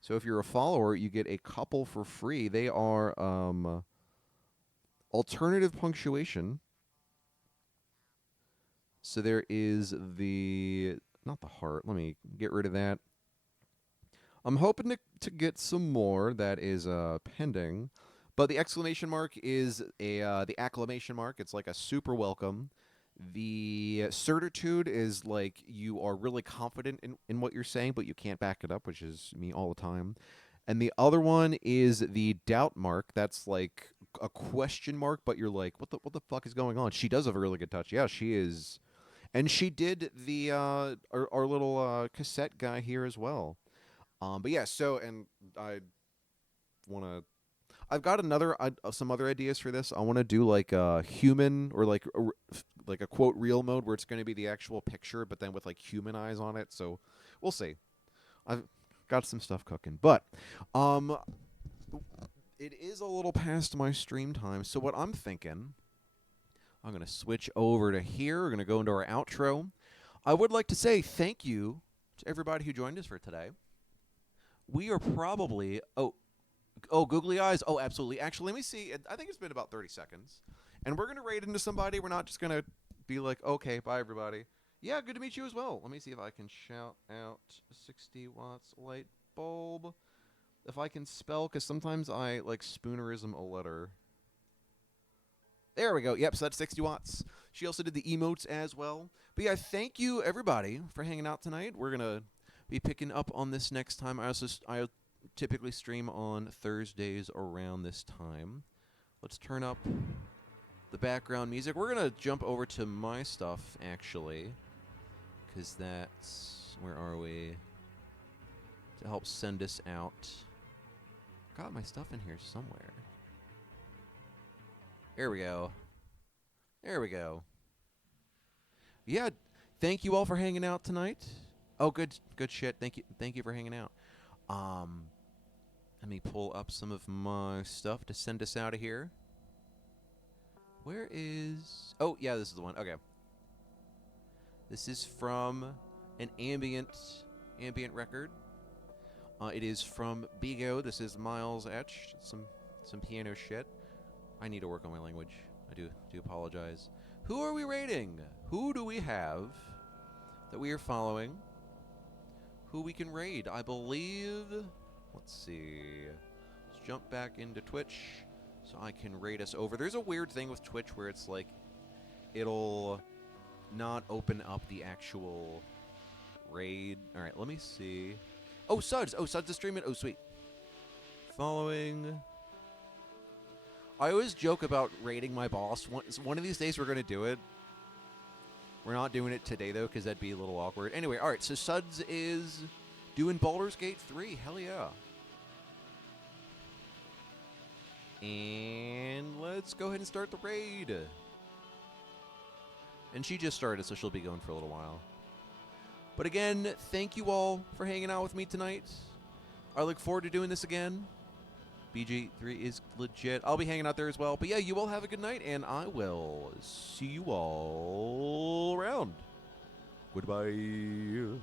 So if you're a follower, you get a couple for free. They are alternative punctuation. So there is not the heart. Let me get rid of that. I'm hoping to get some more. That is pending. But the exclamation mark is the acclamation mark. It's like a super welcome. The certitude is like you are really confident in what you're saying, but you can't back it up, which is me all the time. And the other one is the doubt mark. That's like a question mark, but you're like, what the fuck is going on? She does have a really good touch. Yeah, she is. And she did the our little cassette guy here as well. But yeah, so and I've got some other ideas for this. I want to do like a human or like a quote real mode where it's going to be the actual picture, but then with like human eyes on it. So we'll see. I've got some stuff cooking, but it is a little past my stream time. So what I'm thinking, I'm going to switch over to here. We're going to go into our outro. I would like to say thank you to everybody who joined us for today. We are probably googly eyes. Oh, absolutely. Actually, let me see. I think it's been about 30 seconds. And we're going to raid into somebody. We're not just going to be like, okay, bye, everybody. Yeah, good to meet you as well. Let me see if I can shout out 60 watts light bulb. If I can spell, because sometimes I like spoonerism a letter. There we go. Yep, so that's 60 watts. She also did the emotes as well. But yeah, thank you, everybody, for hanging out tonight. We're going to be picking up on this next time. I typically stream on Thursdays around this time. Let's turn up the background music. We're going to jump over to my stuff, actually, because that's, where are we, to help send us out. Got my stuff in here somewhere. There we go. There we go. Yeah, thank you all for hanging out tonight. Oh, good shit. Thank you for hanging out. Let me pull up some of my stuff to send us out of here. Where is... Oh, yeah, this is the one. Okay. This is from an ambient record. It is from Bigo. This is Miles Etched. Some piano shit. I need to work on my language. I do apologize. Who are we rating? Who do we have that we are following? Who we can raid? I believe... Let's see. Let's jump back into Twitch so I can raid us over. There's a weird thing with Twitch where it's like it'll not open up the actual raid. All right, let me see. Oh, Suds. Oh, Suds is streaming. Oh, sweet. Following. I always joke about raiding my boss. One of these days we're going to do it. We're not doing it today, though, because that'd be a little awkward. Anyway, all right, so Suds is doing Baldur's Gate 3. Hell yeah. And let's go ahead and start the raid. And she just started, so she'll be going for a little while. But again, thank you all for hanging out with me tonight. I look forward to doing this again. BG3 is legit. I'll be hanging out there as well. But yeah, you all have a good night, and I will see you all around. Goodbye.